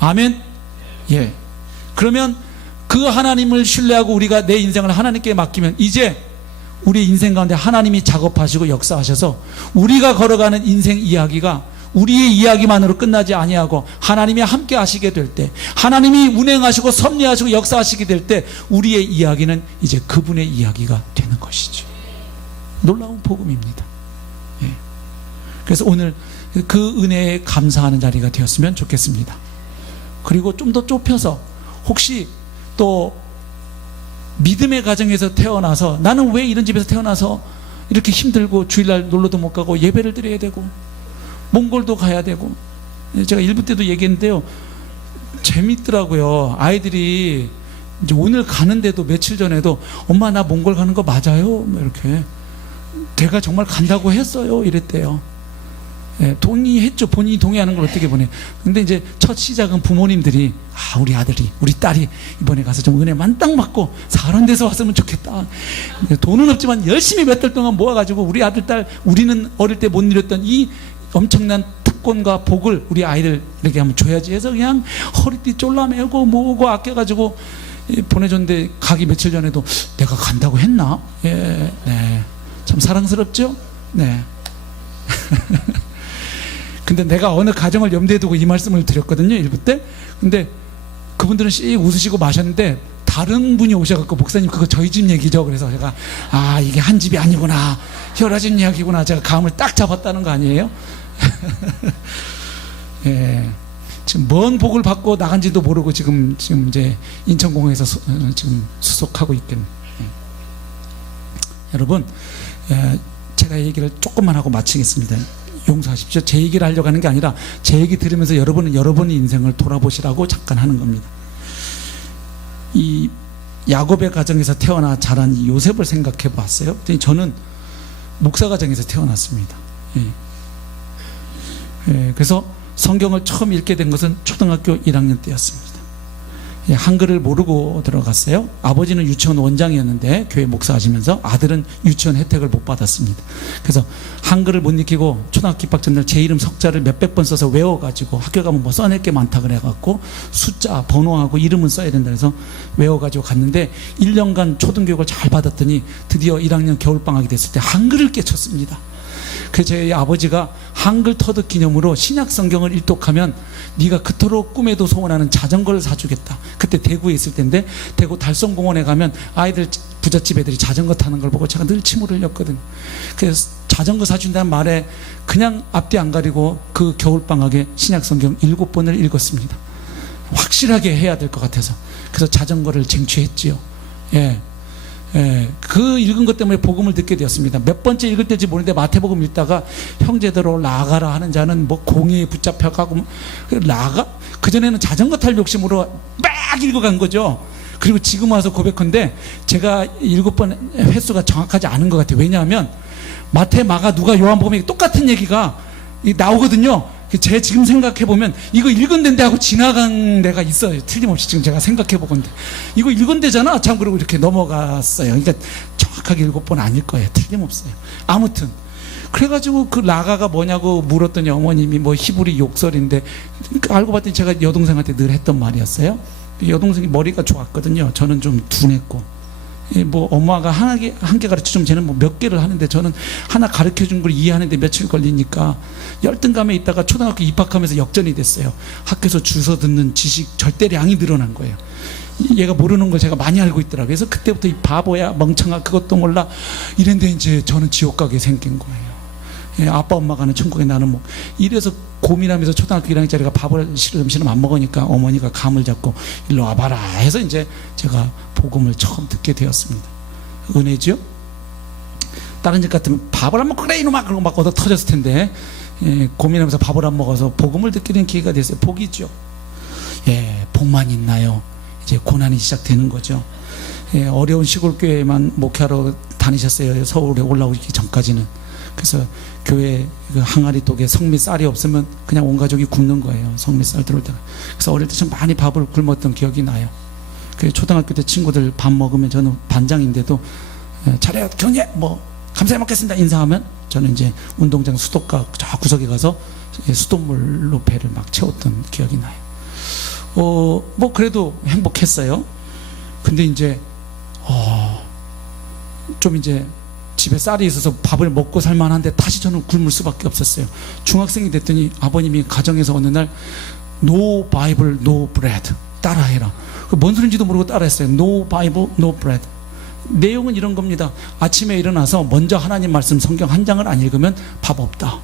아멘. 예. 그러면 그 하나님을 신뢰하고 우리가 내 인생을 하나님께 맡기면 이제 우리 인생 가운데 하나님이 작업하시고 역사하셔서 우리가 걸어가는 인생 이야기가 우리의 이야기만으로 끝나지 아니하고 하나님이 함께 하시게 될 때, 하나님이 운행하시고 섭리하시고 역사하시게 될 때 우리의 이야기는 이제 그분의 이야기가 되는 것이죠. 놀라운 복음입니다. 예. 그래서 오늘 그 은혜에 감사하는 자리가 되었으면 좋겠습니다. 그리고 좀 더 좁혀서 혹시 또 믿음의 가정에서 태어나서 나는 왜 이런 집에서 태어나서 이렇게 힘들고 주일날 놀러도 못 가고 예배를 드려야 되고 몽골도 가야 되고, 제가 일부 때도 얘기했는데요, 재밌더라고요. 아이들이 이제 오늘 가는데도 며칠 전에도 엄마 나 몽골 가는 거 맞아요? 뭐 이렇게 내가 정말 간다고 했어요 이랬대요. 예, 동의했죠. 본인이 동의하는 걸 어떻게 보내. 근데 이제 첫 시작은 부모님들이 우리 아들이 우리 딸이 이번에 가서 좀 은혜 만땅 받고 사는 데서 왔으면 좋겠다. 돈은 없지만 열심히 몇 달 동안 모아가지고 우리 아들 딸, 우리는 어릴 때 못 누렸던 이 엄청난 특권과 복을 우리 아이들에게 한번 줘야지 해서 그냥 허리띠 쫄라매고 모으고 아껴가지고 보내줬는데 가기 며칠 전에도 내가 간다고 했나? 예, 네. 참 사랑스럽죠? 네. 근데 내가 어느 가정을 염두에 두고 이 말씀을 드렸거든요, 일부 때. 근데 그분들은 씩 웃으시고 마셨는데 다른 분이 오셔갖고 목사님 그거 저희 집 얘기죠. 그래서 제가 이게 한 집이 아니구나, 여러 집 이야기구나, 제가 감을 딱 잡았다는 거 아니에요? 예, 지금 뭔 복을 받고 나간지도 모르고 지금 이제 인천공항에서 지금 수속하고 있겠네. 예. 여러분, 제가 얘기를 조금만 하고 마치겠습니다. 용서하십시오. 제 얘기를 하려고 하는 게 아니라 제 얘기 들으면서 여러분은 여러분의 인생을 돌아보시라고 잠깐 하는 겁니다. 이 야곱의 가정에서 태어나 자란 이 요셉을 생각해 봤어요. 저는 목사 가정에서 태어났습니다. 예. 예, 그래서 성경을 처음 읽게 된 것은 초등학교 1학년 때였습니다. 한글을 모르고 들어갔어요. 아버지는 유치원 원장이었는데 교회 목사하시면서 아들은 유치원 혜택을 못 받았습니다. 그래서 한글을 못 익히고 초등학교 입학 전날 제 이름 석자를 몇백 번 써서 외워가지고 학교 가면 뭐 써낼 게 많다 그래갖고 숫자 번호하고 이름은 써야 된다 해서 외워가지고 갔는데 1년간 초등교육을 잘 받았더니 드디어 1학년 겨울방학이 됐을 때 한글을 깨쳤습니다. 그래서 저희 아버지가 한글 터득 기념으로 신약 성경을 일독하면 네가 그토록 꿈에도 소원하는 자전거를 사주겠다. 그때 대구에 있을 때인데 대구 달성공원에 가면 아이들 부잣집 애들이 자전거 타는 걸 보고 제가 늘 침을 흘렸거든요. 그래서 자전거 사준다는 말에 그냥 앞뒤 안 가리고 그 겨울방학에 신약 성경 7번을 읽었습니다. 확실하게 해야 될 것 같아서. 그래서 자전거를 쟁취했지요. 그 읽은 것 때문에 복음을 듣게 되었습니다. 몇 번째 읽을 때인지 모르는데 마태복음 읽다가 형제대로 나아가라 하는 자는 뭐 공의에 붙잡혀가고 나아가 그전에는 자전거 탈 욕심으로 막 읽어간 거죠. 그리고 지금 와서 고백한데 제가 7번 횟수가 정확하지 않은 것 같아요. 왜냐하면 마태, 마가, 누가, 요한복음에 똑같은 얘기가 나오거든요. 제 지금 생각해보면 이거 읽은 데인데 하고 지나간 데가 있어요. 틀림없이 지금 제가 생각해보건데 이거 읽은 데잖아 참 그러고 이렇게 넘어갔어요. 그러니까 정확하게 7번 아닐 거예요. 틀림없어요. 아무튼 그래가지고 그 라가가 뭐냐고 물었더니 어머님이 뭐 히브리 욕설인데 알고 봤더니 제가 여동생한테 늘 했던 말이었어요. 여동생이 머리가 좋았거든요. 저는 좀 둔했고 뭐 엄마가 한 개 가르쳐주면 쟤는 뭐 몇 개를 하는데 저는 하나 가르쳐준 걸 이해하는데 며칠 걸리니까 열등감에 있다가 초등학교 입학하면서 역전이 됐어요. 학교에서 주워 듣는 지식 절대량이 늘어난 거예요. 얘가 모르는 걸 제가 많이 알고 있더라고요. 그래서 그때부터 이 바보야 멍청아 그것도 몰라 이랬는데 이제 저는 지옥 가게 생긴 거예요. 아빠 엄마 가는 천국에 나는 뭐 이래서 고민하면서 초등학교 1학년짜리가 밥을 음식을 안 먹으니까 어머니가 감을 잡고 일로 와봐라 해서 이제 제가 복음을 처음 듣게 되었습니다. 은혜죠? 다른 집 같으면 밥을 안 먹고 그래 이놈아 그러고 막 얻어 터졌을 텐데 고민하면서 밥을 안 먹어서 복음을 듣게 된 기회가 됐어요. 복이죠. 복만 있나요? 이제 고난이 시작되는 거죠. 어려운 시골교회만 목회하러 다니셨어요. 서울에 올라오기 전까지는. 그래서 교회 그 항아리 독에 성미 쌀이 없으면 그냥 온 가족이 굶는 거예요. 성미 쌀 들어올 때가. 그래서 어릴 때 좀 많이 밥을 굶었던 기억이 나요. 그 초등학교 때 친구들 밥 먹으면 저는 반장인데도 잘해요 교님 뭐 감사히 먹겠습니다 인사하면 저는 이제 운동장 수도가 저 구석에 가서 수돗물로 배를 막 채웠던 기억이 나요. 뭐 그래도 행복했어요. 근데 이제 좀 이제 집에 쌀이 있어서 밥을 먹고 살만한데 다시 저는 굶을 수밖에 없었어요. 중학생이 됐더니 아버님이 가정에서 어느 날 No Bible, No Bread 따라해라. 뭔 소린지도 모르고 따라했어요. No Bible, No Bread. 내용은 이런 겁니다. 아침에 일어나서 먼저 하나님 말씀 성경 한 장을 안 읽으면 밥 없다.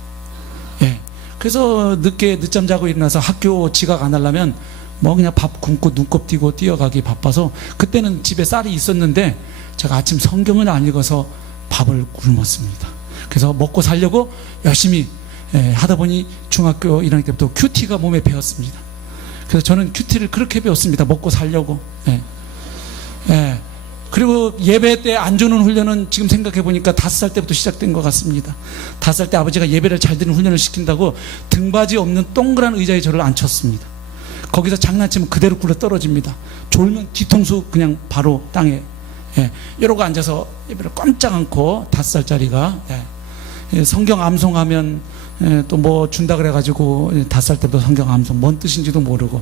그래서 늦잠 자고 일어나서 학교 지각 안 하려면 뭐 그냥 밥 굶고 눈곱 띄고 뛰어가기 바빠서 그때는 집에 쌀이 있었는데 제가 아침 성경을 안 읽어서 밥을 굶었습니다. 그래서 먹고 살려고 열심히 하다 보니 중학교 1학년 때부터 큐티가 몸에 배었습니다. 그래서 저는 큐티를 그렇게 배웠습니다. 먹고 살려고. 그리고 예배 때 안 주는 훈련은 지금 생각해 보니까 5살 때부터 시작된 것 같습니다. 5살 때 아버지가 예배를 잘 드는 훈련을 시킨다고 등받이 없는 동그란 의자에 저를 앉혔습니다. 거기서 장난치면 그대로 굴러 떨어집니다. 졸면 뒤통수 그냥 바로 땅에 이러고 앉아서 예배를 꼼짝 않고 5살짜리가 성경 암송하면 또 뭐 준다 그래가지고 5살 때부터 성경 암송 뭔 뜻인지도 모르고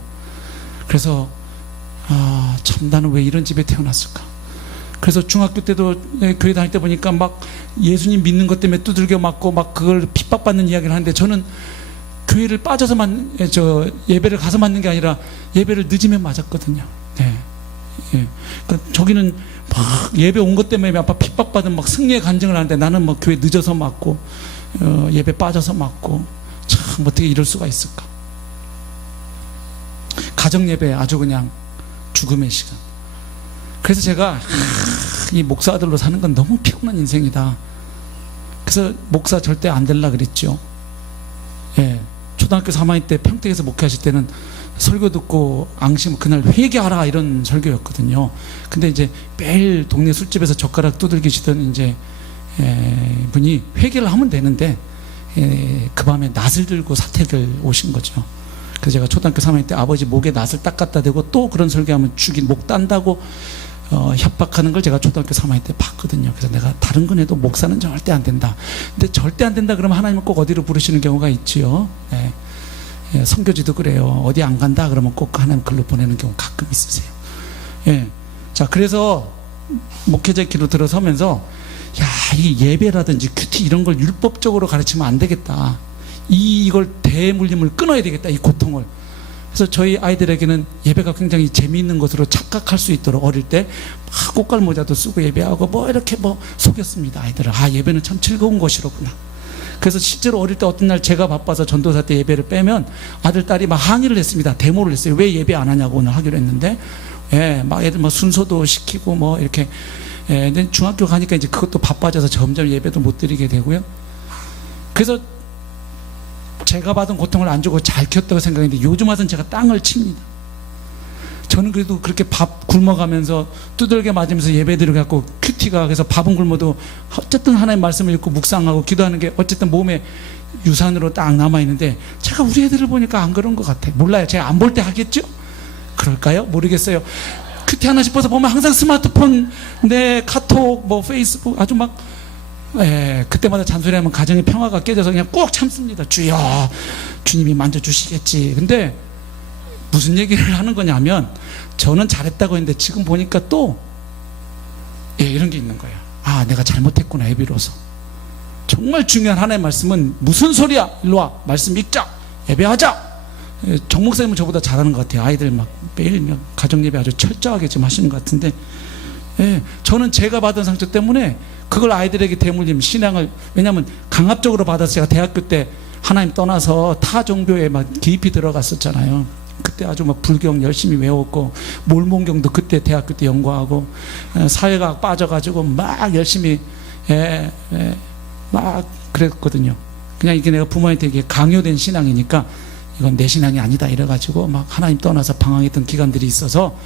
그래서 참 나는 왜 이런 집에 태어났을까. 그래서 중학교 때도 교회 다닐 때 보니까 막 예수님 믿는 것 때문에 두들겨 맞고 막 그걸 핍박받는 이야기를 하는데 저는 교회를 빠져서만 예배를 가서 맞는 게 아니라 예배를 늦으면 맞았거든요. 그러니까 저기는 막 예배 온 것 때문에 아빠 핍박받은 막 승리의 간증을 하는데 나는 막 교회 늦어서 맞고 예배 빠져서 맞고 참 어떻게 이럴 수가 있을까. 가정 예배 아주 그냥 죽음의 시간. 그래서 제가 이 목사 아들로 사는 건 너무 피곤한 인생이다. 그래서 목사 절대 안 될라 그랬죠. 초등학교 3학년 때 평택에서 목회하실 때는 설교 듣고 앙심 그날 회개하라 이런 설교였거든요. 근데 이제 매일 동네 술집에서 젓가락 두들기시던 이제 분이 회개를 하면 되는데 그 밤에 낫을 들고 사택을 오신 거죠. 그래서 제가 초등학교 3학년 때 아버지 목에 낫을 딱 갖다 대고 또 그런 설교하면 목 딴다고 협박하는 걸 제가 초등학교 3학년 때 봤거든요. 그래서 내가 다른 건 해도 목사는 절대 안 된다. 근데 절대 안 된다 그러면 하나님은 꼭 어디로 부르시는 경우가 있지요. 네. 예, 선교지도 그래요. 어디 안 간다 그러면 꼭 하나님 글로 보내는 경우 가끔 있으세요. 예. 자, 그래서 목회자 길로 들어서면서 이 예배라든지 큐티 이런 걸 율법적으로 가르치면 안 되겠다. 이걸 대물림을 끊어야 되겠다. 이 고통을. 그래서 저희 아이들에게는 예배가 굉장히 재미있는 것으로 착각할 수 있도록 어릴 때 막 꽃갈 모자도 쓰고 예배하고 뭐 이렇게 뭐 속였습니다. 아이들을. 예배는 참 즐거운 것이로구나. 그래서 실제로 어릴 때 어떤 날 제가 바빠서 전도사 때 예배를 빼면 아들, 딸이 막 항의를 했습니다. 데모를 했어요. 왜 예배 안 하냐고 오늘 하기로 했는데, 예, 막 애들 뭐 순서도 시키고 뭐 이렇게, 예, 근데 중학교 가니까 이제 그것도 바빠져서 점점 예배도 못 드리게 되고요. 그래서 제가 받은 고통을 안 주고 잘 키웠다고 생각했는데 요즘 와서는 제가 땅을 칩니다. 저는 그래도 그렇게 밥 굶어가면서 두들겨 맞으면서 예배 드려갖고 큐티가 그래서 밥은 굶어도 어쨌든 하나님 말씀을 읽고 묵상하고 기도하는 게 어쨌든 몸에 유산으로 딱 남아있는데 제가 우리 애들을 보니까 안 그런 것 같아요. 몰라요. 제가 안 볼 때 하겠죠? 그럴까요? 모르겠어요. 큐티 하나씩 벗어 보면 항상 스마트폰, 내 카톡, 뭐 페이스북 아주 막 그때마다 잔소리하면 가정의 평화가 깨져서 그냥 꾹 참습니다. 주여, 주님이 만져주시겠지. 근데 무슨 얘기를 하는 거냐면 저는 잘했다고 했는데 지금 보니까 또 이런 게 있는 거예요. 내가 잘못했구나. 예비로서 정말 중요한 하나의 말씀은 무슨 소리야? 일로 와. 말씀 읽자. 예배하자. 정 목사님은 저보다 잘하는 것 같아요. 아이들 막 매일 가정 예배 아주 철저하게 좀 하시는 것 같은데, 저는 제가 받은 상처 때문에 그걸 아이들에게 대물림 신앙을, 왜냐하면 강압적으로 받아서 제가 대학교 때 하나님 떠나서 타 종교에 막 깊이 들어갔었잖아요. 그때 아주 막 불경 열심히 외웠고 몰몬경도 그때 대학교 때 연구하고 사회과학 빠져가지고 막 열심히 막 그랬거든요. 그냥 이게 내가 부모한테 이게 강요된 신앙이니까 이건 내 신앙이 아니다 이래가지고 막 하나님 떠나서 방황했던 기간들이 있어서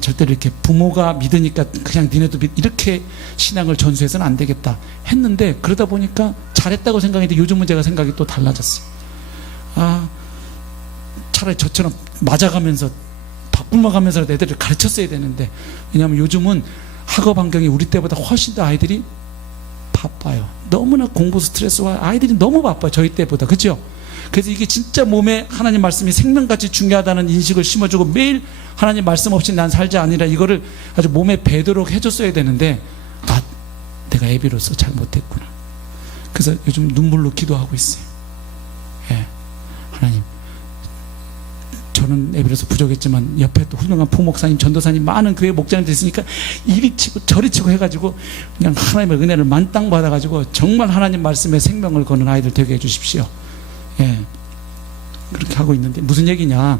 절대로 이렇게 부모가 믿으니까 그냥 니네도 이렇게 신앙을 전수해서는 안 되겠다 했는데, 그러다 보니까 잘했다고 생각했는데 요즘은 제가 생각이 또 달라졌어요. 차라리 저처럼 맞아가면서 바꿀어가면서 애들을 가르쳤어야 되는데, 왜냐하면 요즘은 학업 환경이 우리 때보다 훨씬 더 아이들이 바빠요. 너무나 공부 스트레스와 아이들이 너무 바빠요. 저희 때보다. 그렇죠? 그래서 이게 진짜 몸에 하나님 말씀이 생명같이 중요하다는 인식을 심어주고 매일 하나님 말씀 없이 난 살자 아니라 이거를 아주 몸에 배도록 해줬어야 되는데, 내가 애비로서 잘못했구나. 그래서 요즘 눈물로 기도하고 있어요. 하나님, 저는 애비로서 부족했지만 옆에 또 훌륭한 부목사님, 전도사님, 많은 교회 목장님들 있으니까 이리 치고 저리 치고 해가지고 그냥 하나님의 은혜를 만땅 받아가지고 정말 하나님 말씀에 생명을 거는 아이들 되게 해주십시오. 그렇게 하고 있는데 무슨 얘기냐,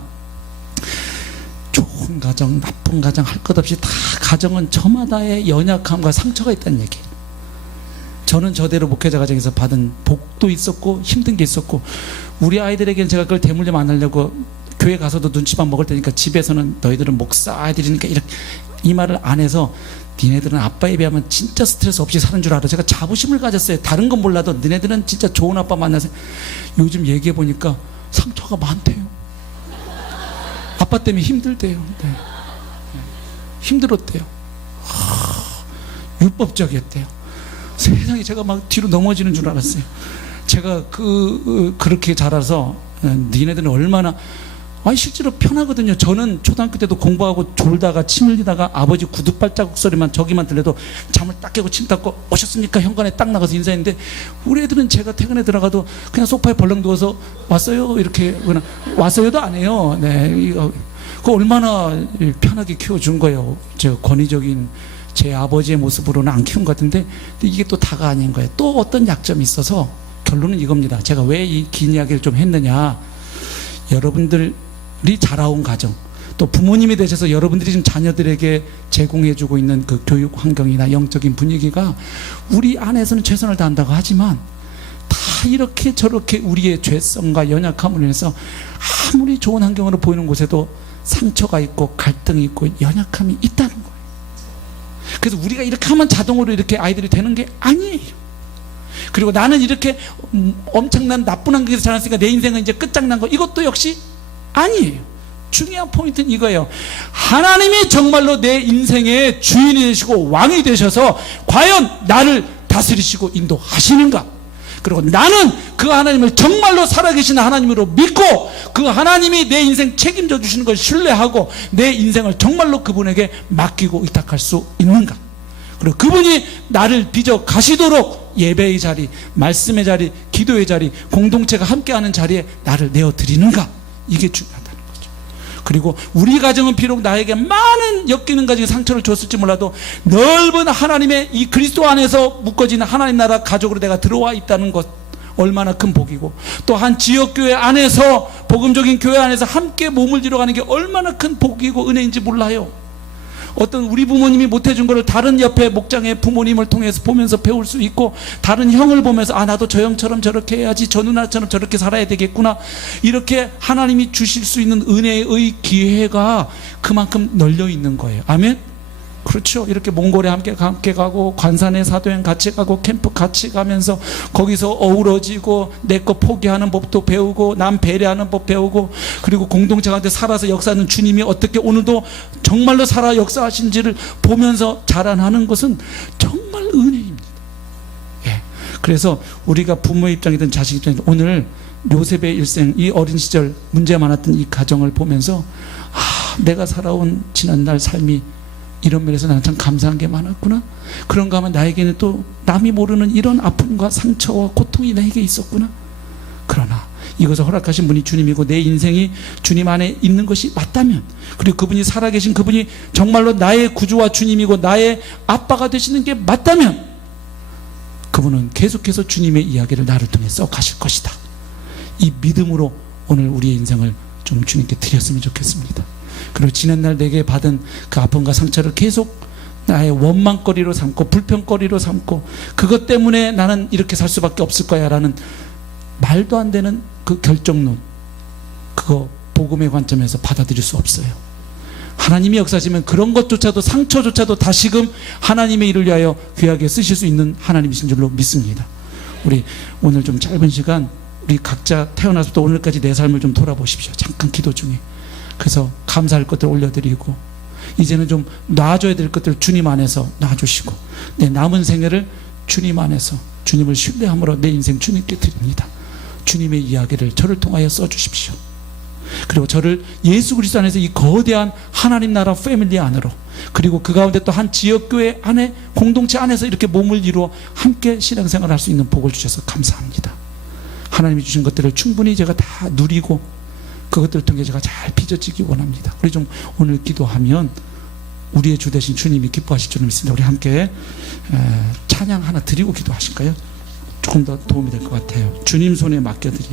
좋은 가정, 나쁜 가정 할 것 없이 다 가정은 저마다의 연약함과 상처가 있다는 얘기예요. 저는 저대로 목회자 가정에서 받은 복도 있었고 힘든 게 있었고, 우리 아이들에게는 제가 그걸 대물림 안 하려고 교회 가서도 눈치만 먹을 테니까 집에서는 너희들은 목사 아이들이니까 이렇게 이 말을 안 해서 니네들은 아빠에 비하면 진짜 스트레스 없이 사는 줄 알아. 제가 자부심을 가졌어요. 다른 건 몰라도 니네들은 진짜 좋은 아빠 만나서. 요즘 얘기해 보니까 상처가 많대요. 아빠 때문에 힘들대요. 힘들었대요. 율법적이었대요. 세상에, 제가 막 뒤로 넘어지는 줄 알았어요. 제가 그렇게 자라서 니네들은 얼마나, 실제로 편하거든요. 저는 초등학교 때도 공부하고 졸다가 침 흘리다가 아버지 구두 발자국 소리만 저기만 들려도 잠을 딱 깨고 침 닦고 오셨습니까? 현관에 딱 나가서 인사했는데, 우리 애들은 제가 퇴근에 들어가도 그냥 소파에 벌렁 누워서 왔어요 이렇게, 그냥 왔어요도 안 해요. 그거 얼마나 편하게 키워준 거예요. 저 권위적인 제 아버지의 모습으로는 안 키운 것 같은데, 이게 또 다가 아닌 거예요. 또 어떤 약점이 있어서 결론은 이겁니다. 제가 왜 이 긴 이야기를 좀 했느냐, 여러분들이 자라온 가정, 또 부모님이 되셔서 여러분들이 지금 자녀들에게 제공해주고 있는 그 교육 환경이나 영적인 분위기가 우리 안에서는 최선을 다한다고 하지만 다 이렇게 저렇게 우리의 죄성과 연약함을 인해서 아무리 좋은 환경으로 보이는 곳에도 상처가 있고 갈등이 있고 연약함이 있다는 거예요. 그래서 우리가 이렇게 하면 자동으로 이렇게 아이들이 되는 게 아니에요. 그리고 나는 이렇게 엄청난 나쁜 환경에서 자랐으니까 내 인생은 이제 끝장난 거, 이것도 역시 아니에요. 중요한 포인트는 이거예요. 하나님이 정말로 내 인생의 주인이 되시고 왕이 되셔서 과연 나를 다스리시고 인도하시는가? 그리고 나는 그 하나님을 정말로 살아계신 하나님으로 믿고 그 하나님이 내 인생 책임져 주시는 걸 신뢰하고 내 인생을 정말로 그분에게 맡기고 의탁할 수 있는가? 그리고 그분이 나를 빚어 가시도록 예배의 자리, 말씀의 자리, 기도의 자리, 공동체가 함께하는 자리에 나를 내어드리는가? 이게 중요하다는 거죠. 그리고 우리 가정은 비록 나에게 많은 엮이는 가정의 상처를 줬을지 몰라도 넓은 하나님의 이 그리스도 안에서 묶어지는 하나님 나라 가족으로 내가 들어와 있다는 것 얼마나 큰 복이고, 또 한 지역교회 안에서 복음적인 교회 안에서 함께 몸을 들어가는 게 얼마나 큰 복이고 은혜인지 몰라요. 어떤 우리 부모님이 못해준 거를 다른 옆에 목장의 부모님을 통해서 보면서 배울 수 있고, 다른 형을 보면서 아 나도 저 형처럼 저렇게 해야지, 저 누나처럼 저렇게 살아야 되겠구나, 이렇게 하나님이 주실 수 있는 은혜의 기회가 그만큼 널려 있는 거예요. 아멘? 그렇죠. 이렇게 몽골에 함께 가고 관산에 사도행 같이 가고 캠프 같이 가면서 거기서 어우러지고 내 거 포기하는 법도 배우고 남 배려하는 법 배우고, 그리고 공동체 가운데 살아서 역사하는 주님이 어떻게 오늘도 정말로 살아 역사하신지를 보면서 자라나는 것은 정말 은혜입니다. 예. 그래서 우리가 부모의 입장이든 자식 입장이든 오늘 요셉의 일생, 이 어린 시절 문제 많았던 이 가정을 보면서 아, 내가 살아온 지난날 삶이 이런 면에서 나는 참 감사한 게 많았구나. 그런가 하면 나에게는 또 남이 모르는 이런 아픔과 상처와 고통이 나에게 있었구나. 그러나 이것을 허락하신 분이 주님이고 내 인생이 주님 안에 있는 것이 맞다면, 그리고 그분이 살아계신 그분이 정말로 나의 구주와 주님이고 나의 아빠가 되시는 게 맞다면 그분은 계속해서 주님의 이야기를 나를 통해 써 가실 것이다. 이 믿음으로 오늘 우리의 인생을 좀 주님께 드렸으면 좋겠습니다. 그리고 지난날 내게 받은 그 아픔과 상처를 계속 나의 원망거리로 삼고 불평거리로 삼고 그것 때문에 나는 이렇게 살 수밖에 없을 거야 라는 말도 안 되는 그 결정론, 그거 복음의 관점에서 받아들일 수 없어요. 하나님이 역사하시면 그런 것조차도, 상처조차도 다시금 하나님의 일을 위하여 귀하게 쓰실 수 있는 하나님이신 줄로 믿습니다. 우리 오늘 좀 짧은 시간 우리 각자 태어나서부터 오늘까지 내 삶을 좀 돌아보십시오. 잠깐 기도 중에. 그래서 감사할 것들 올려드리고 이제는 좀 놔줘야 될 것들 주님 안에서 놔주시고 내 남은 생애를 주님 안에서 주님을 신뢰함으로 내 인생 주님께 드립니다. 주님의 이야기를 저를 통하여 써주십시오. 그리고 저를 예수 그리스도 안에서 이 거대한 하나님 나라 패밀리 안으로, 그리고 그 가운데 또 한 지역교회 안에 공동체 안에서 이렇게 몸을 이루어 함께 신앙생활을 할 수 있는 복을 주셔서 감사합니다. 하나님이 주신 것들을 충분히 제가 다 누리고 그것들을 통해 제가 잘 빚어지기 원합니다. 우리 좀 오늘 기도하면 우리의 주 되신 주님이 기뻐하실 줄 믿습니다. 우리 함께 찬양 하나 드리고 기도하실까요? 조금 더 도움이 될 것 같아요. 주님 손에 맡겨드리